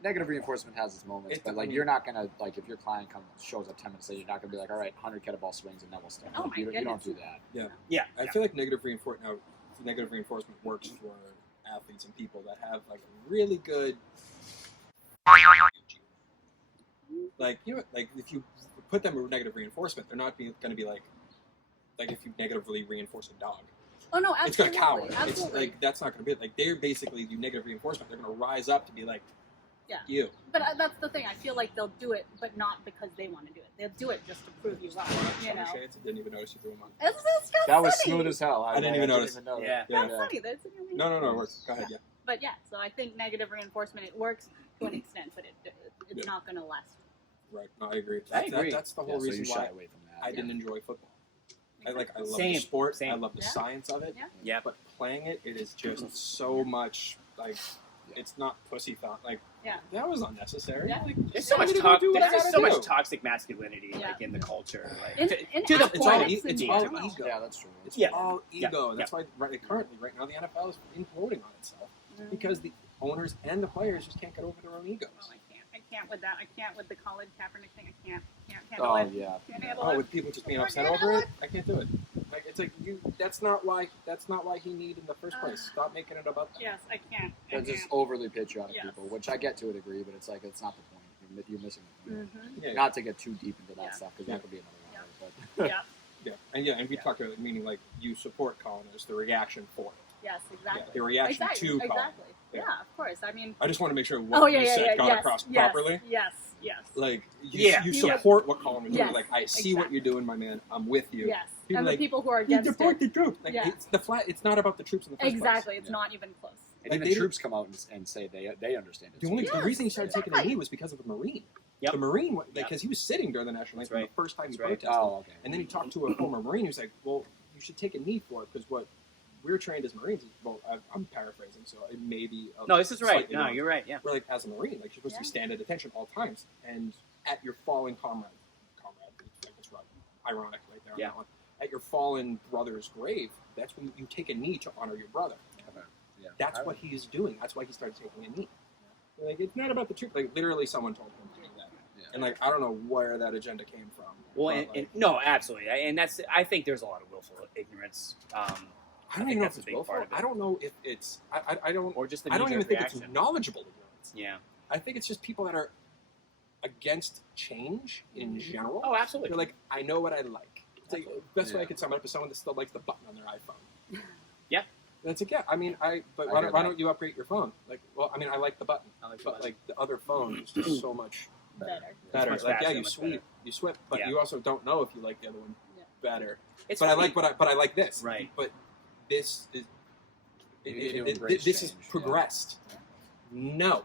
negative reinforcement has its moments, It- but like you're not gonna like if your client shows up 10 minutes later, you're not gonna be like, all right, 100 kettlebell swings and then we'll start. Oh Like, my you don't do goodness. that. Yeah. I feel like negative reinforcement works for athletes and people that have like really good. Like like if you put them with negative reinforcement, they're not going to be like if you negatively reinforce a dog, Oh no, it's going absolutely, to cower. absolutely. It's like that's not going to be it. Like they're basically you negative reinforcement. They're going to rise up to be like, Yeah. you. But that's the thing. I feel like they'll do it, but not because they want to do it. They'll do it just to prove you wrong. You know, Shades. I didn't even notice you threw them on. it's got That was funny. smooth as hell. I didn't even notice. know that. Yeah. That's Yeah. funny. That's really No, it works. Go ahead. Yeah. But yeah, so I think negative reinforcement, it works to an extent, but it's Yeah. not going to last. Right. No, I agree. I agree. That's the Yeah, whole so reason you shy why away from that. I didn't enjoy football. I love Same, the sport. same. I love the Yeah. science of it. Yeah. Yeah. But playing it is just so much like it's not pussy thought. Like Yeah. that was unnecessary. Yeah. Like, There's so I'm much gonna do what I there's gotta so do. much toxic masculinity Yeah. like in the culture. Like, In to the athletics It's all, point. it's in all general. ego. Yeah, that's true. It's Yeah. all Yeah. ego. That's why currently right now the NFL is imploding on itself Mhm. because the owners and the players just can't get over their own egos. Oh, I can't with that. I can't with the Colin Kaepernick thing. I can't handle Oh it. yeah. Can't handle Oh, it. with people just being I upset can't over handle it, I can't do it. Like it's like you. That's not why he needed in the first place. Stop making it about that. Yes, I can't. I They're just can't. overly patriotic Yes. people, which I get to a degree, but it's like it's not the point. You're missing the point. Mhm. Yeah, Not to get too deep into that Yeah. stuff because Yeah. that could be another hour. But Yeah. and we talked about it, meaning like you support Colin as the reaction for it. Yes, exactly. Yeah, the reaction exactly. to Colin. Exactly. Yeah. Yeah, of course. I mean. I just want to make sure what Oh yeah, you yeah, said yeah. got Yes, across yes, properly. Yes. Yes. Like you Yeah. support what Colin was doing. Yes, Like I see what exactly. you're doing, my man. I'm with you. Yes. People And the like, people who are You against support it. the troops. Like Yeah. it's not about the troops in the first Exactly. place. It's not even close. and Like, even they troops come out and say they understand it. The Yes, reason he started taking a exactly. knee was because of a Marine. Yep. The Marine, Yep. because he was sitting during the national That's anthem right. the first time he That's right. protested. Oh, okay. And then he talked to a former Marine who's like, well, you should take a knee for it because what we're trained as Marines, well, I'm paraphrasing, so it may be. No, this is right. slightly No, wrong. you're right. Yeah. We're like, as a Marine, like, you're supposed to stand at attention all times and at your falling comrade, I guess, right, ironic, like there on Yeah. that one. At your fallen brother's grave, that's when you take a knee to honor your brother. Okay. Yeah. That's what he's doing. That's why he started taking a knee. Like, it's not about the truth. Like, literally, someone told him to do that. Yeah. And, like, I don't know where that agenda came from. Well, but, like, no, absolutely, and I think there's a lot of willful ignorance. I don't think even know that's if a it's big willful. part of it. I don't know if it's. I don't. Or just the I don't even knee-jerk think reaction. it's knowledgeable ignorance. Yeah. I think it's just people that are against change in general. Oh, absolutely. They're like, I know what I like. It's like, best way I Yeah. could sum it up is someone that still likes the button on their iPhone. Yeah. That's like, yeah. I mean, but I why hear why that. don't you upgrade your phone? Like, well, I mean, I like the button, I like the but button. like the other phone is just so much Better. better. much Like, faster, yeah, you much sweep, but Yeah. you also don't know if you like the other one Yeah. better. It's But I funny. like, but I like this. Right. But this is. You need to embrace This is change, yeah. progressed. No.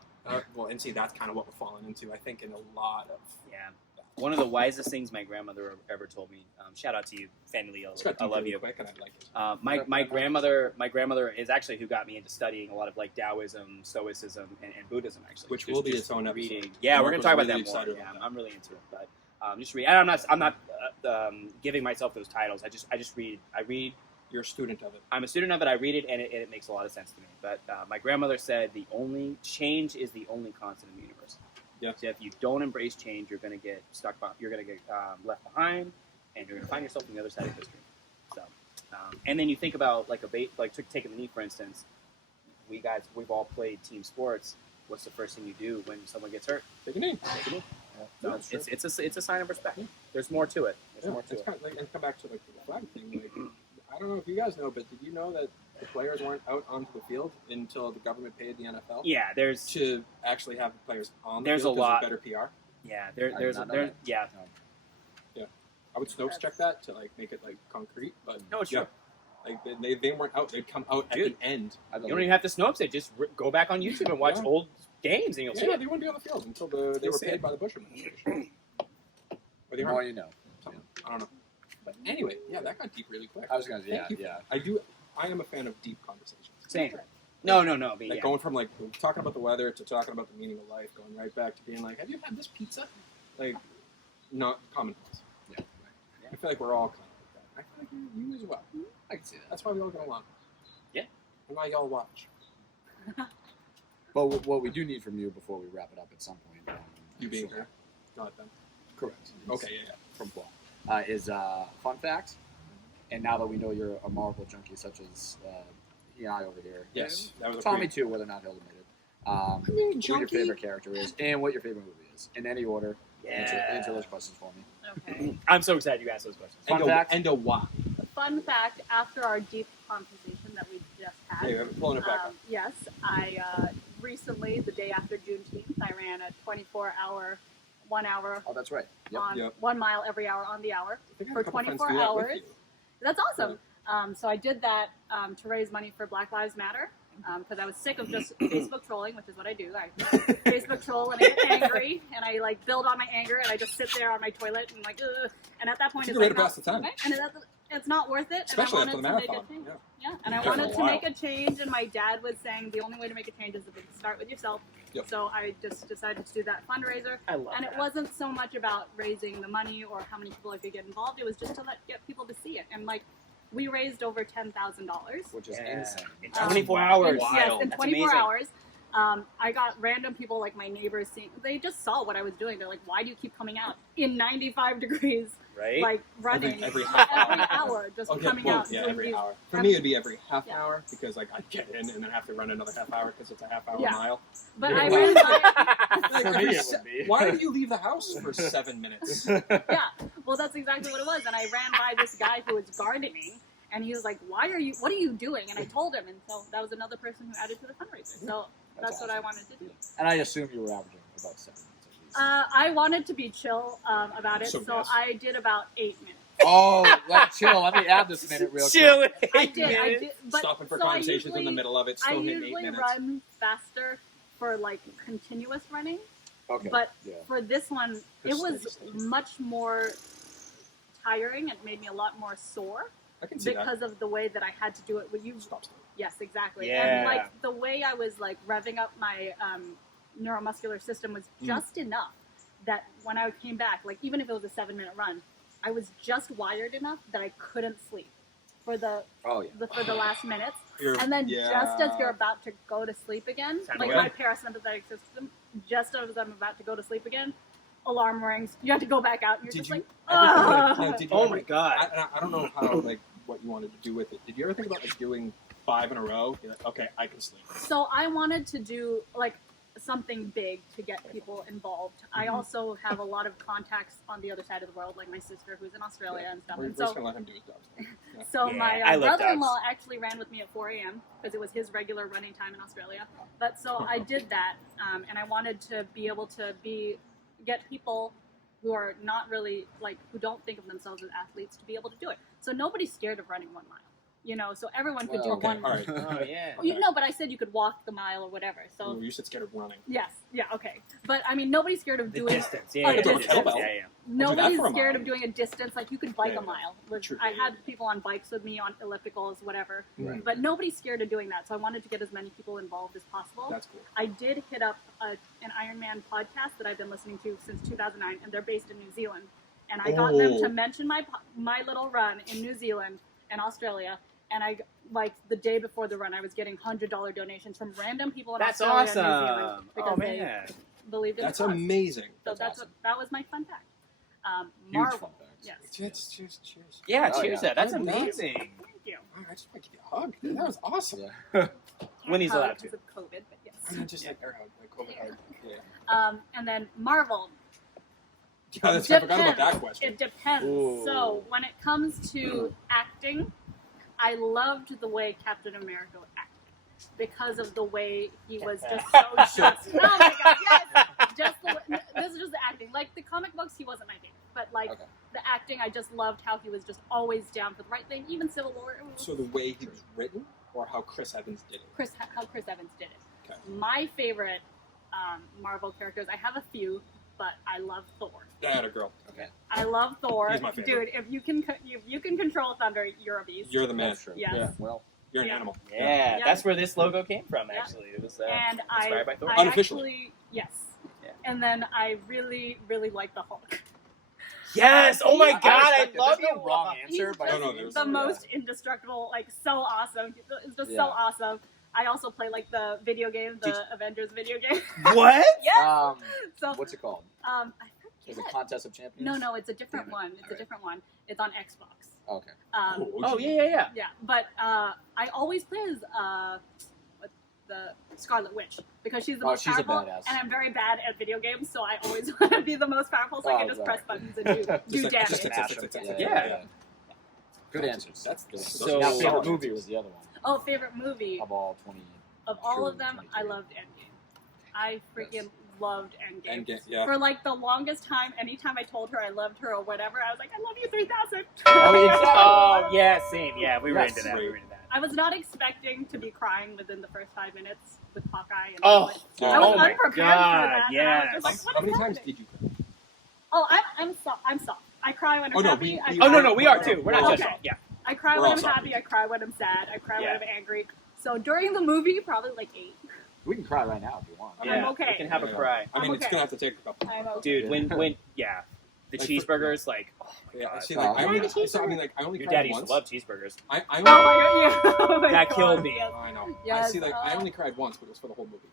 Well, and see, that's kind of what we're falling into. I think in a lot of. Yeah. One of the wisest things my grandmother ever told me. Shout out to you, Fanny. It's got I deep love really you. quick, and I like it. My grandmother is actually who got me into studying a lot of like Taoism, Stoicism, and Buddhism actually. Which Just- will be just its own episode. reading. Yeah, we're Mark gonna was talk about really that more. excited Yeah, about that. I'm really into it, but just read. And I'm not giving myself those titles. I just read. I read. You're a student of it. I'm a student of it. I read it, and it makes a lot of sense to me. But my grandmother said the only change is the only constant in the universe. Yeah. So if you don't embrace change, you're going to get stuck. You're going to get left behind, and you're going to find yourself on the other side of history. So, and then you think about like taking the knee, for instance. We've all played team sports. What's the first thing you do when someone gets hurt? Take a knee. Take a knee. Yeah, So that's true. it's a sign of respect. Yeah. There's more to it. There's Yeah, more to it's it. kind of like, and come back to like the flag thing. Like, I don't know if you guys know, but did you know that the players weren't out onto the field until the government paid the NFL Yeah, there's to actually have the players on the There's field a 'cause lot. of better PR? yeah I did there's not know there that. yeah. I would Snopes check that to like make it like concrete, but No, it's yeah, true. like they weren't out. They'd come out at Dude. the end. I You don't even have to Snopes it. Just go back on YouTube and watch Yeah. old games, and you'll see Yeah, it. they wouldn't be on the field until they You'll were see paid it. by the Bush administration. Or they The more weren't. you know. Something. I don't know. But anyway, yeah, that got deep really quick. I was gonna say, Thank yeah, you. I am a fan of deep conversations. Same. No. But Like yeah. going from like talking about the weather to talking about the meaning of life, going right back to being like, have you had this pizza? Like, not commonplace. Yeah. I feel like we're all kind of like that. I feel like you as well. I can see that. That's why we all get along. Yeah. And why y'all watch. But what we do need from you before we wrap it up at some point, You being sure. here. Not them. Correct. Okay, yeah. From Paul, is fun facts. And now that we know you're a Marvel junkie, such as he and I over here, Yes. That was a Tommy pretty- too, whether or not he'll admit it. I mean, What your junkie. favorite character is, and what your favorite movie is, in any order. Answer Yeah. those questions for me. Okay. I'm so excited you asked those questions. Fun And fact. a why. Fun fact: after our deep conversation that we just had, Hey, I'm pulling it back up. yes, I recently, the day after Juneteenth, I ran a 24-hour, 1 hour Oh, that's right. Yep. on Yep. 1 mile every hour on the hour. I think I had For a couple friends 24 do that with hours. you. That's awesome. So I did that to raise money for Black Lives Matter because I was sick of just Facebook trolling, which is what I do. I Facebook troll and I get angry and I like build on my anger and I just sit there on my toilet and like, ugh. And at that point, It's it's a good way like to pass the time. it's not worth it. Especially and I after the wanted to marathon. make a change. Yeah. Yeah, and I Yeah, wanted for a to make while. a change, and my dad was saying the only way to make a change is to start with yourself. Yep. So I just decided to do that fundraiser. I love And that. it wasn't so much about raising the money or how many people I could get involved. It was just to get people to see it. And like, we raised over $10,000. Which is Yeah. insane. In 24 hours. Yes, in That's 24 amazing. hours. I got random people like my neighbors seeing. They just saw what I was doing. They're like, "Why do you keep coming out in 95 degrees, Right? like running Every half every hour. hour, just Okay, coming well, out?" yeah, doing every these- hour. For me, it'd be every half Yeah. hour because like I'd get in and then have to run another half hour because it's a half hour Yeah. mile. But Yeah. I ran by. Like, For me, every it would be. Why did you leave the house for 7 minutes? Yeah, well, that's exactly what it was. And I ran by this guy who was gardening, and he was like, "What are you doing?" And I told him, and so that was another person who added to the fundraiser. So that's what I wanted to do. And I assume you were averaging about 7 minutes at least. I wanted to be chill about it, So so yes. I did about 8 minutes. Oh, chill. Let me add this minute real Chill quick. it. I did. But Stopping for so I conversations in the usually- middle of it, I still hitting 8 usually minutes. run faster for like continuous running, Okay. but yeah. for this one, For it was steady state. much more tiring. It made me a lot more sore I can see because of the way that I had to do it. When you, that. Stop. yes, exactly. Yeah. And like the way I was like revving up my neuromuscular system was just enough that when I came back, like even if it was a 7-minute run, I was just wired enough that I couldn't sleep for the last minutes. And then just as you're about to go to sleep again, like my parasympathetic system, just as I'm about to go to sleep again, alarm rings. You have to go back out. And you're just like, oh my god! I don't know how like what you wanted to do with it. Did you ever think about like doing 5 in a row? You're like, okay, I can sleep. So I wanted to do like something big to get people involved. I also have a lot of contacts on the other side of the world, like my sister who's in Australia and stuff. We're And just gonna let him do his dogs. Yeah. So Yeah, my I love brother-in-law dogs. actually ran with me at 4 a.m. because it was his regular running time in Australia. But so I did that, and I wanted to be able to get people who are not really like who don't think of themselves as athletes to be able to do it. So nobody's scared of running 1 mile. You know, so everyone could do okay, 1 mile. all right. Oh yeah. No, but I said you could walk the mile or whatever. So Ooh, you said scared of running. yes, yeah, okay. But I mean, nobody's scared of The doing distance. a Yeah, distance. kettlebell. yeah. Nobody's for a scared mile. of doing a distance. Like you could bike Yeah, a mile. True. I had people on bikes with me on ellipticals, whatever. Right. But nobody's scared of doing that. So I wanted to get as many people involved as possible. That's cool. I did hit up an Ironman podcast that I've been listening to since 2009, and they're based in New Zealand. And I got them to mention my little run in New Zealand and Australia. And I like the day before the run, I was getting $100 donations from random people in That's Australia awesome. and New Zealand because Oh they man. believed in That's the cause. amazing. So That's awesome. that was my fun fact. Huge Marvel. fun facts. Yes. Cheers. Yeah, Oh, cheers. yeah. That's Oh, nice. amazing. Thank you. Oh, I just want to give you a hug. Dude, that was awesome. Yeah. When he's Hug allowed to. because of COVID, but yes. I mean, just like air hug, like COVID hug. Yeah. And then Marvel. I forgot about that question. It depends. Ooh. So when it comes to acting, I loved the way Captain America acted because of the way he was just so just. Oh my god! Yes, just this is just the acting. Like the comic books, he wasn't my favorite, but like the acting, I just loved how he was just always down for the right thing. Even Civil War. So the way he was written, or how Chris Evans did it? How Chris Evans did it. Okay. My favorite Marvel characters. I have a few, but I love Thor. That a girl. Okay. I love Thor. He's my favorite. Dude, if you can control thunder, you're a beast. You're the man. That's true. Yes. Yeah. Well, You're an Yeah. animal. Yeah, Yeah. that's where this logo came from. Yeah. Actually, it was And inspired by Thor. I Unofficially. actually, yes. Yeah. And then I really, really like the Hulk. Yes! Oh my I god, I respect it. love There's you. no wrong He's answer, but just No, there's- the most indestructible, like so awesome. It's just so Yeah. awesome. I also play like the video game, the Did- Avengers video game. What? Yes. So what's it called? I Is it forget. Contest of Champions? No, it's a different one. It's a Alright. different one. It's on Xbox. Okay. Oh yeah. Yeah, but I always play as the Scarlet Witch because she's the Oh, most she's a powerful, badass. and I'm very bad at video games, so I always want to be the most powerful, so I can Oh, just right. press buttons and do like- damage. just- Yeah. Good answers. That's So- Now, solid favorite answers. movie was the other one Oh, favorite movie of all 20. of all of True, them, I 22. loved Endgame. I freaking loved Endgame. Endgame, yeah. For like the longest time, anytime I told her I loved her or whatever, I was like, I love you 3000. Oh, exactly. Oh yeah, same. Yeah, we were Yes. into that. We were into that. I was not expecting to be crying within the first 5 minutes with Hawkeye. And Oh, I was oh my unprepared God, for that. and I was yes. just like, what How is many times happening? did you cry? Oh, I'm soft. I'm soft. I cry when I'm Oh, no, happy. we- I we- cry Oh no, we are Okay. too. We're not Okay. just yeah. I cry We're when all I'm soft. happy. I cry when I'm sad. I cry Yeah. when I'm angry. So during the movie, probably like 8. We can cry right now if you want. I'm Yeah, okay. We can have a Yeah. cry, I mean, I'm it's okay. gonna have to take a couple. I'm okay. dude. When the Like, for- cheeseburgers, like, oh my Yeah, god, see, like, I only, Cheeseburger. so, I mean, like, I only your cried dad used once. to love cheeseburgers. I Oh only, my god, yeah. Oh my That God, killed me. Oh, I know. I Yes, see, like, I oh. only cried once, but it was for the whole movie.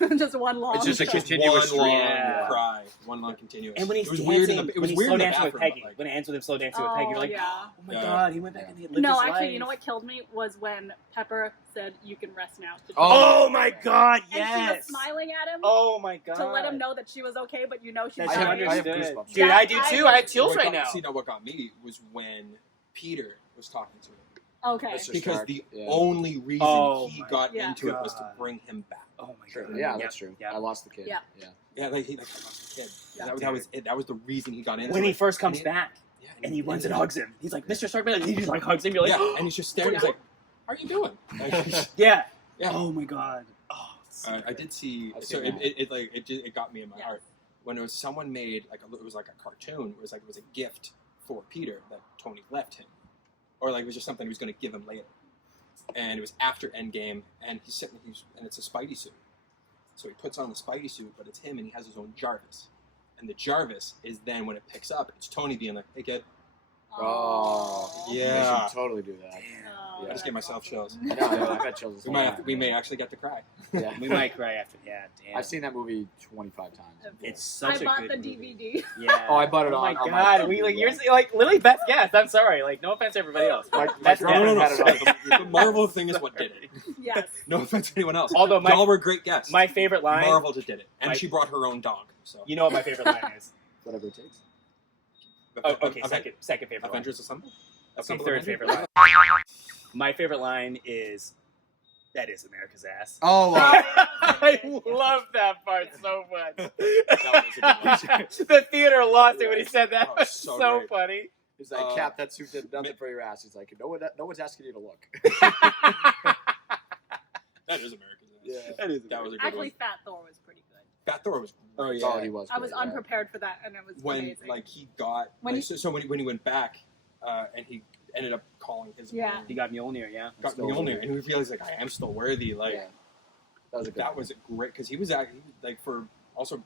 Yes. Just one long. It's just a cry. continuous one long Yeah. cry, one long continuous. And when he's it was dancing, weird in the, it when was he's weird slow in the dancing with bathroom, Peggy, but, like, when it ends with him slow dancing with Peggy, you're like, yeah. oh my Yeah. god, he went back and he lived No, his actually, life. you know what killed me was when Pepper said, "You can rest now." Oh my god, And she yes. was smiling at him Oh my god. to let him know that she was okay, but you know she's That I she have- dying. I have understood. goosebumps. Dude, Yeah, I do too. I have chills what right got- now. See, now what got me was when Peter was talking to him. Okay. That's just Because dark. the Yeah. only reason Oh he my got into it was to God. bring him back. Oh my True. god. Yeah, that's true. Yeah. I lost the kid. Yeah. Yeah, like, he lost the kid. Yeah. That was it. That was the reason he got into it. When he first comes And back yeah, and he runs and hugs him, he's like, Mr. Starkman, and he just like hugs him. You're like, yeah, and he's just staring. He's like, "How are you doing?" Like, yeah. Yeah. Oh my god. Oh. so I did see. I've So seen that. it got me in my Yes. heart when it was someone made like it was like a cartoon. It was a gift for Peter that Tony left him, or like it was just something he was going to give him later. And it was after Endgame, and he's sitting. And it's a Spidey suit. So he puts on the Spidey suit, but it's him, and he has his own Jarvis. And the Jarvis is then when it picks up, it's Tony being like, "Hey kid, Oh, Yeah. We should totally do that. Oh, I just gave myself chills. I know, I got chills. We may actually get to cry. Yeah. We might cry after. Yeah, damn. I've seen that movie 25 times. It's such I a bought good the movie. DVD. Yeah. Oh, I bought it Oh on. my on god, my we like TV, you're yeah. like Lily best guess. I'm sorry. Like no offense to everybody else. My That's girlfriend No, had it on the The Marvel thing is what did it. Yes. No offense to anyone else. Although Y'all were great guests. my favorite line. Marvel just did it, and My- she brought her own dog. So You know what my favorite line is? Whatever it takes. Oh, okay, second favorite line. Avengers Assemble. Okay, Assemble third Avengers? favorite line. My favorite line is, "That is America's ass." Oh, I love that part so much. The theater lost it when he said that. Oh, It was so so great. funny. he's like, Cap, that suit did nothing for your ass. He's like, no one's asking you to look. That is America's ass. Yeah. That is That was a good Actually, one. Fat Thor was pretty good. Fat Thor was. Oh, great. yeah. He was. I was great, yeah. unprepared for that, and it was When amazing. like he got When like, he- so when he went back and he ended up calling his Yeah. He got Mjolnir, yeah. got Still Mjolnir, worthy. and he realized like I am still worthy. Like Yeah. That was a good that was great because he was actually like for also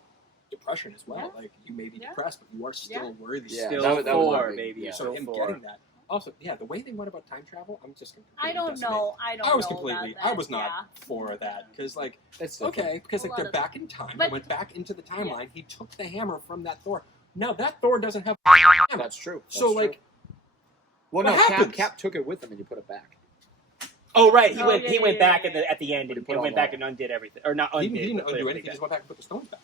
depression as well. Yeah. Like you may be Yeah. depressed, but you are still worthy. Yeah, Still that was four, lovely. baby. Yeah. You're So still him four. getting that. Also, yeah, the way they went about time travel, I'm just. I don't know. I don't. I was know completely. about I that. was not Yeah. for that because like It's okay because A like lot they're of- back in time. But- They went back into the timeline. He took the hammer from that Thor. Now that Thor doesn't have. That's true. That's So true. like well, what no, happens? Cap took it with him and you put it back. Oh right, he Oh, went. yeah, He yeah, went yeah, back yeah, at the end But he and put went all back the- and undid everything, or not he undid. didn't but put undo everything anything. He back. just went back and put the stones back.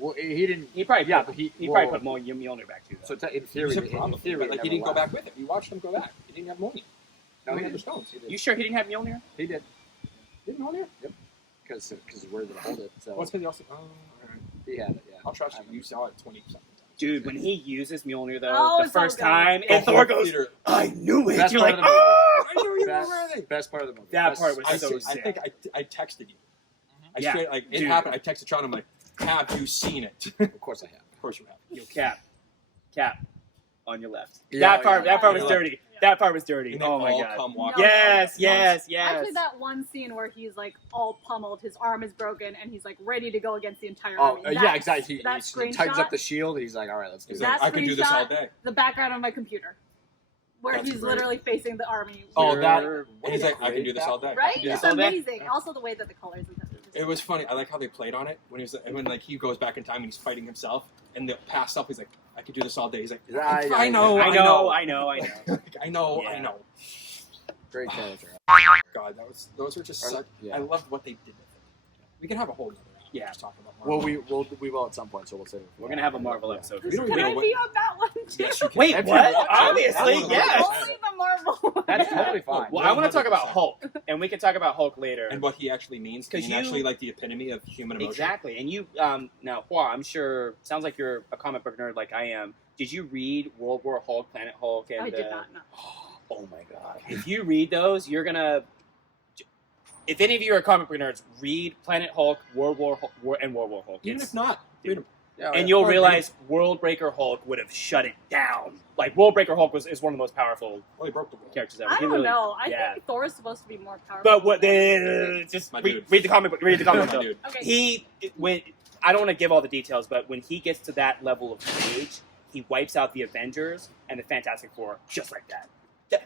Well, he didn't. He probably Yeah, put, but he well, probably put Mjolnir back too. So Though. in He theory, was a in problem, theory, but it like he never didn't go left. back with it. You watched him go back. He didn't have Mjolnir. No, he he had the did. stones. He did. You sure he didn't have Mjolnir? He did didn't Mjolnir? because he's worthy to hold it. So Well, it's because he also. Oh, all right. he had it. Yeah, I'll trust I you. You saw it 20 something times. Dude, when he uses Mjolnir though, Oh, the it's so first good. time, The and whole Thor goes, theater- "I knew it." Best You're part like, of the movie. "Oh!" I knew you were Best- worthy. Best part of the movie. That Best- part was I, so see, I sick. think I texted you. I Yeah, straight, like it dude. happened. I texted Sean. I'm like, have you seen it? Of course I have. Of course you have. Yo, Cap, on your left. Yeah, That part yeah. was Yeah. dirty. That part was dirty. And they Oh my all god. come walking. No. Yes, out. yes, yes. Actually, that one scene where he's like all pummeled, his arm is broken, and he's like ready to go against the entire Oh, army. yeah, exactly. He that tightens up screenshot? the shield. He's like, all right, let's do He's that. like, I could do this all day. The background of my computer, where That's he's great. literally facing the army. Oh, that. You're- And he's like, I can do this all day. I Right? can do It's this all day. amazing. Also, the way that the colors and stuff. It was funny. I like how they played on it when he was when like he goes back in time and he's fighting himself and the past up. He's like, I could do this all day. He's like, I know, I know. I know. I know, I Yeah. know. Great character. God, those were just Or- such. yeah. I loved what they did with it. We can have a whole other hour Yeah. just talking about Marvel. Well, we will at some point, so we'll save it. We're gonna have a Marvel Yeah. episode. We don't Can even I know what- be on that one too? Yes, you can. Wait, If you what? want to. Obviously, Absolutely. yes. Only the Marvel. That's totally fine. Well, I want to talk about 100%. Hulk, and we can talk about Hulk later. And what he actually means. 'Cause He's you- actually like the epitome of human emotion. Exactly. And you, now, Hua, I'm sure, sounds like you're a comic book nerd like I am. Did you read World War Hulk, Planet Hulk? And, I did not know. Oh my god. If you read those, you're gonna. If any of you are comic book nerds, read Planet Hulk, World War Hulk, and World War Hulk. Even It's- if not, read 'em. Yeah, and yeah. you'll Or realize World Breaker Hulk would have shut it down. Like, World Breaker Hulk is one of the most powerful Well, he broke the world. characters ever. I He don't literally- know. I yeah. think Thor is supposed to be more powerful. But what? than- Just My read, dude. read the comic book. Read the comic My book. dude. Okay. He when I don't want to give all the details, but when he gets to that level of rage, he wipes out the Avengers and the Fantastic Four just like that.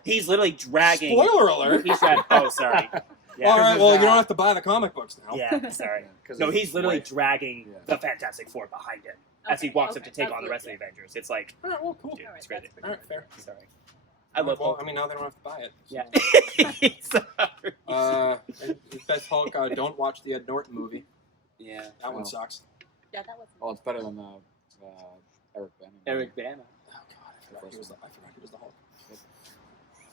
He's literally dragging. Spoiler alert. He said, "Oh, sorry." Yeah. All right, well, you that. don't have to buy the comic books now. Yeah, sorry. 'Cause No, it's he's literally white. dragging Yeah. the Fantastic Four behind him as he walks up to take that's on the rest of the legit. Avengers. It's like, All right, well, cool. dude, All right, it's crazy. All right, fair. Sorry. I love well, Hulk. I mean, now they don't have to buy it. So. Yeah. Sorry. And Best Hulk, don't watch the Ed Norton movie. Yeah. That one No. sucks. Yeah, that was. Oh, it's better than Eric Bana. Eric Bana. Oh God, I forgot he was the Hulk.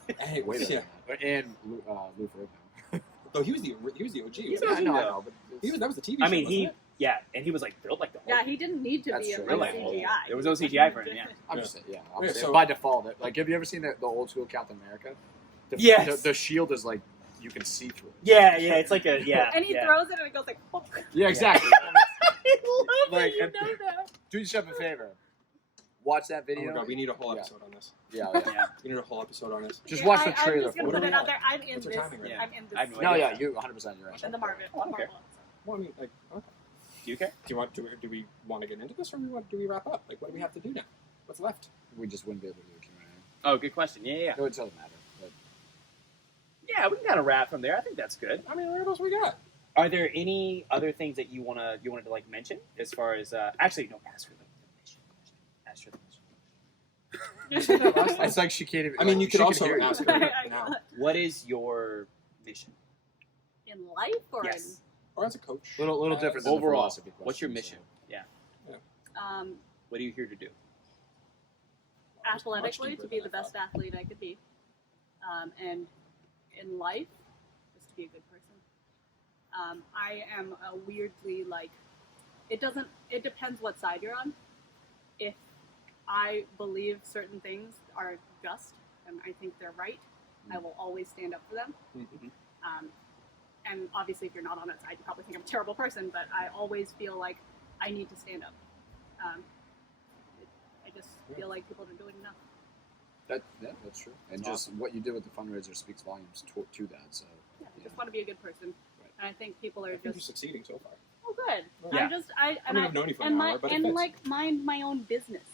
Way Anyway, better yeah. than that. And Lou Ferrigno. Though he was the OG. He's wasn't the he? OG. I know, but That was the TV I show. mean, wasn't he, it? yeah, and he was like built like the Hulk. Yeah, he didn't need to That's be a true. real Really? CGI. There was no CGI for him, yeah. I'm Yeah. just saying, Yeah, obviously. so- By default, like, have you ever seen the old school Captain America? Yes. The shield is like you can see through it. Yeah, yeah, it's like a, yeah. And he yeah. throws it and it goes like. Oh. Yeah, exactly. I love Like, that you and- know that. Do yourself a favor. Watch that Oh video. my God, we need a whole Yeah. episode on this. Yeah. Yeah. We need a whole episode on this. Just Yeah, watch the I'm trailer just gonna for put it. it out there. I'm in What's our this. timing right Yeah. now? I'm in this. I have no No, idea. yeah, you 100% you're right. And the Marvel. Okay. Marvel. Well, I mean, like, okay. Do you care? Do we want to get into this, or do we want? Do we wrap up? Like, what do we have to do now? What's left? We just wouldn't be able to do a Oh, good question. Yeah. No, it doesn't matter. But Yeah, we can kind of wrap from there. I think that's good. I mean, what else we got? Are there any other things that you wanted to like mention as far as actually no, ask her the mission. Ask her the mission. it's like she can't even. I mean, you she could can also hear ask you. her now, What is your mission? In life or Yes. or as a coach. Little different than the Overall, philosophy question, what's your so. mission? Yeah. in What are you here to do? athletically to be the best athlete I could be, and in life just to be a good person. I am a weirdly like it depends what side you're on. If I believe certain things are just and I think they're right, I will always stand up for them. Mm-hmm. And obviously, if you're not on that side, you probably think I'm a terrible person. But I always feel like I need to stand up. I just feel like people are doing enough. That's true. And just what you did with the fundraiser speaks volumes to that. So Yeah, I just want to be a good person, and I think people I are think you're just succeeding so far. good. Yeah. I mean, I've known you for an hour, but it fits. like mind my own business.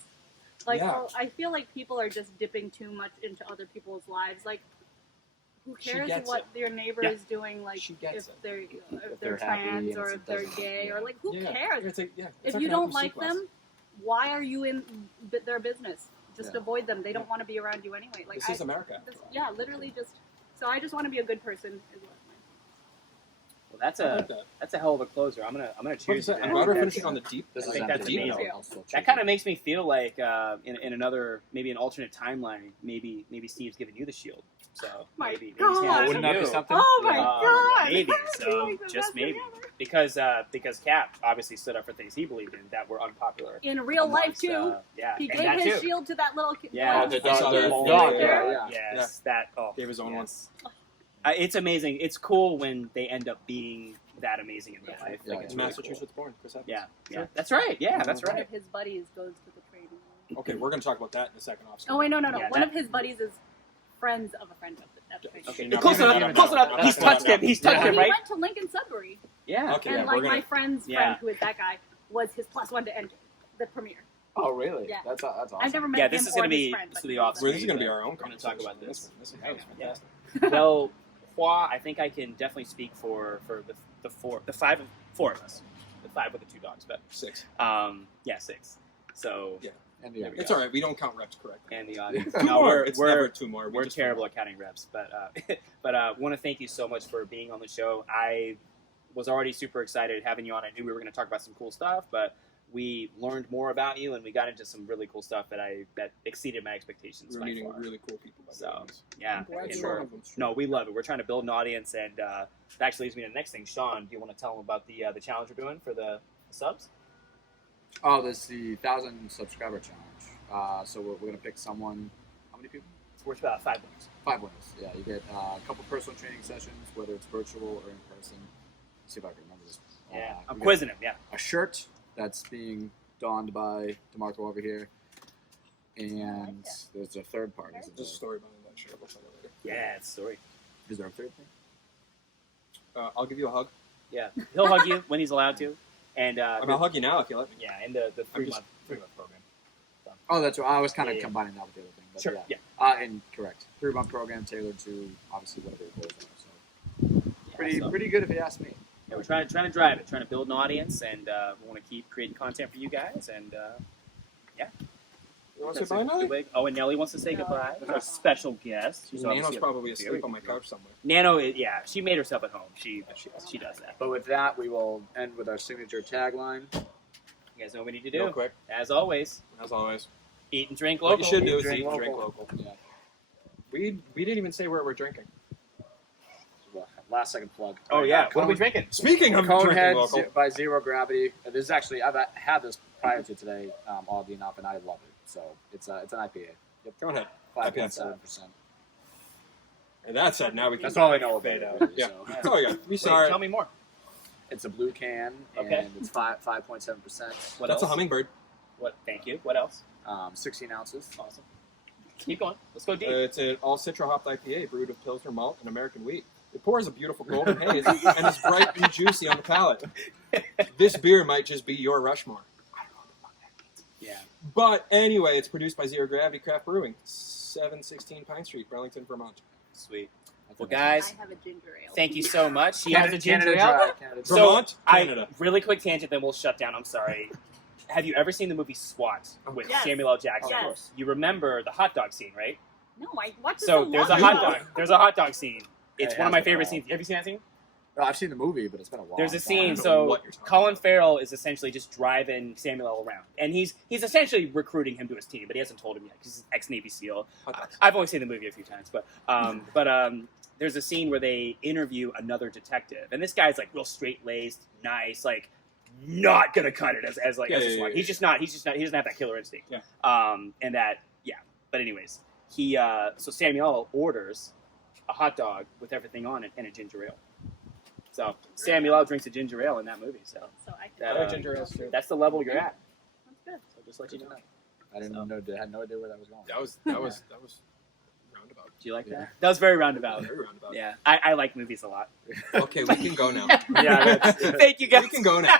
Like Yeah. I feel like people are just dipping too much into other people's lives. Like, who She cares gets what your neighbor Yeah. is doing? Like, She gets if it. they're they're happy trans and or it if they're doesn't- gay yeah. or like, who cares? It's If not you gonna don't happen like sequence. them, why are you in their business? Just Yeah. avoid them. They don't want to be around you anyway. Like, This is America. yeah, literally just. So I just want to be a good person. Is what Well, that's I like a hell of a closer. I'm gonna What cheers is to that? that. I'm glad we're That's- finishing on the deep. This I is think that's empty, but amazing. I'll still That check kind it. of makes me feel like in another maybe an alternate timeline, maybe Steve's giving you the shield. So My maybe God. he's handing it Wouldn't to that be you. something? Oh my Yeah. God! Maybe We're so, like the just best maybe together. because Cap obviously stood up for things he believed in that were unpopular In real life amongst, too, yeah, he and gave that his too. shield to that little kid. Yeah, the kid dog, who's the sitting dog, there. yeah. Yes, that. Oh, Gave his own yes. It's amazing. It's cool when they end up being that amazing in real life. Yeah, Like, It's it's really Massachusetts born, Chris Evans. cool. Yeah, Sure. that's right. Yeah, that's One right. of his buddies goes to the training. Okay, we're gonna talk about that in a second off. Oh wait, no. Yeah, One that- of his buddies is friends of a friend of the training. Okay, No, close no, no, enough. no, Close no, enough. no, He's no, no, touched no. him. He's And touched him, he right? went to Lincoln Sudbury, Yeah. Okay, and yeah, like we're my gonna. friend's Yeah. friend, who is that guy, was his +1 to enter the premiere. Oh, really? Yeah. That's awesome. I've never met Yeah, him this is or gonna his be friend, this but will be he off. was Well, this is screen, gonna be but our own We're gonna talk conversation. about this. This is Yeah. fantastic. Well, Hua, I think I can definitely speak for the four of us, the five with the two dogs, but 6. yeah, 6. So Yeah. And yeah, It's all right. We don't count reps correctly. and the audience. Two No, more. It's never we're 2 more. We we're just terrible forgot. at counting reps, but want to thank you so much for being on the show. I was already super excited having you on. I knew we were going to talk about some cool stuff, but we learned more about you and we got into some really cool stuff that exceeded my expectations. We're by meeting far. really cool people. by So, the way. Yeah, I'm glad and you're we're- one of them. no, we love it. We're trying to build an audience, and that actually leads me to the next thing. Sean, do you want to tell them about the challenge we're doing for the subs? Oh, this is the 1,000 subscriber challenge. So we're gonna pick someone. How many people? It's worth about $5. 5 winners. Yeah, you get a couple personal training sessions, whether it's virtual or in person. Let's see if I can remember this. Yeah, I'm we got quizzing him. Yeah, a shirt that's being donned by DeMarco over here, and there's a third part. There's a story behind that shit. We'll tell you later. yeah, it's a story. Is there a third thing? I'll give you a hug. Yeah, he'll hug you when he's allowed to, and I mean, I'll hug you now if you let me. yeah, and the I'm 3-month program. Oh, that's right. I was kind of Yeah, yeah. combining that with the other thing. But Sure. yeah. Yeah. And correct. 3-month program tailored to obviously whatever your goals are. So Yeah, pretty good if you ask me. Yeah, we're trying to drive it, trying to build an audience, and we want to keep creating content for you guys. And You want to that's say bye, a good Nelly? way- Oh, and Nelly wants to say No. goodbye. Our special guest. She's Nano's obviously probably very asleep on my good. couch somewhere. Nano, yeah, she made herself at home. She does that. But with that, we will end with our signature tagline. You guys know what we need to Real do. quick, As always, as always. eat and drink What local. you should do Eat, is drink eat and drink local. local. Yeah. We didn't even say where we're drinking. Well, last second plug. Oh yeah, what are we Cone- drinking? Speaking of drinking Conehead local, by Zero Gravity. This is actually I've had this prior to today, oddly enough, and I love it. So it's an IPA. Yep, go ahead. 5.7%. And that said, now we can. That's all I know about it. Really, Yeah. so. That's all we got. We Wait, saw tell it. me more. It's a blue can, Okay. and it's 5.7%. What That's else? a hummingbird. What? Thank you. What else? 16 ounces. Awesome. Keep going. Let's go deep. It's an all citra hopped IPA brewed of Pilsner malt and American wheat. It pours a beautiful golden haze and is bright and juicy on the palate. This beer might just be your Rushmore. Yeah. But anyway, it's produced by Zero Gravity Craft Brewing. 2716 Pine Street, Burlington, Vermont. Sweet. I Well, think guys, I have a ginger ale. thank you so much. He has a that's ginger Canada ale. Dry, Canada Dry. So, Vermont, Canada. Really quick tangent, then we'll shut down. I'm sorry. Have you ever seen the movie SWAT with Yes. Samuel L. Jackson? Yes. Of course. You remember the hot dog scene, right? No, I watched it So so there's a long hot ago. dog. There's a hot dog scene. It's It one of has my been a favorite while. scenes. Have you seen that scene? No, I've seen the movie, but it's been a while. There's a I scene. don't know what So you're talking Colin about. Farrell is essentially just driving Samuel L. around, and he's essentially recruiting him to his team, but he hasn't told him yet because he's ex-Navy SEAL. Hot dogs. I've only seen the movie a few times, but there's a scene where they interview another detective, and this guy's like real straight-laced, nice, like not gonna cut it as like Yeah, as a yeah, SWAT. yeah, He's just not. He doesn't have that killer instinct. Yeah. And that But anyways, he so Samuel orders a hot dog with everything on it and a ginger ale. So Samuel L. drinks a ginger ale in that movie. So So I can. That, I like ginger ales too. that's the level you're at. That's good. So just let you know. I didn't So. know. I had no idea where that was going. That was roundabout. Do you like Yeah. that? That was very roundabout. Very roundabout. Yeah, I like movies a lot. Okay, we can go now. Yeah, thank you guys. We can go now.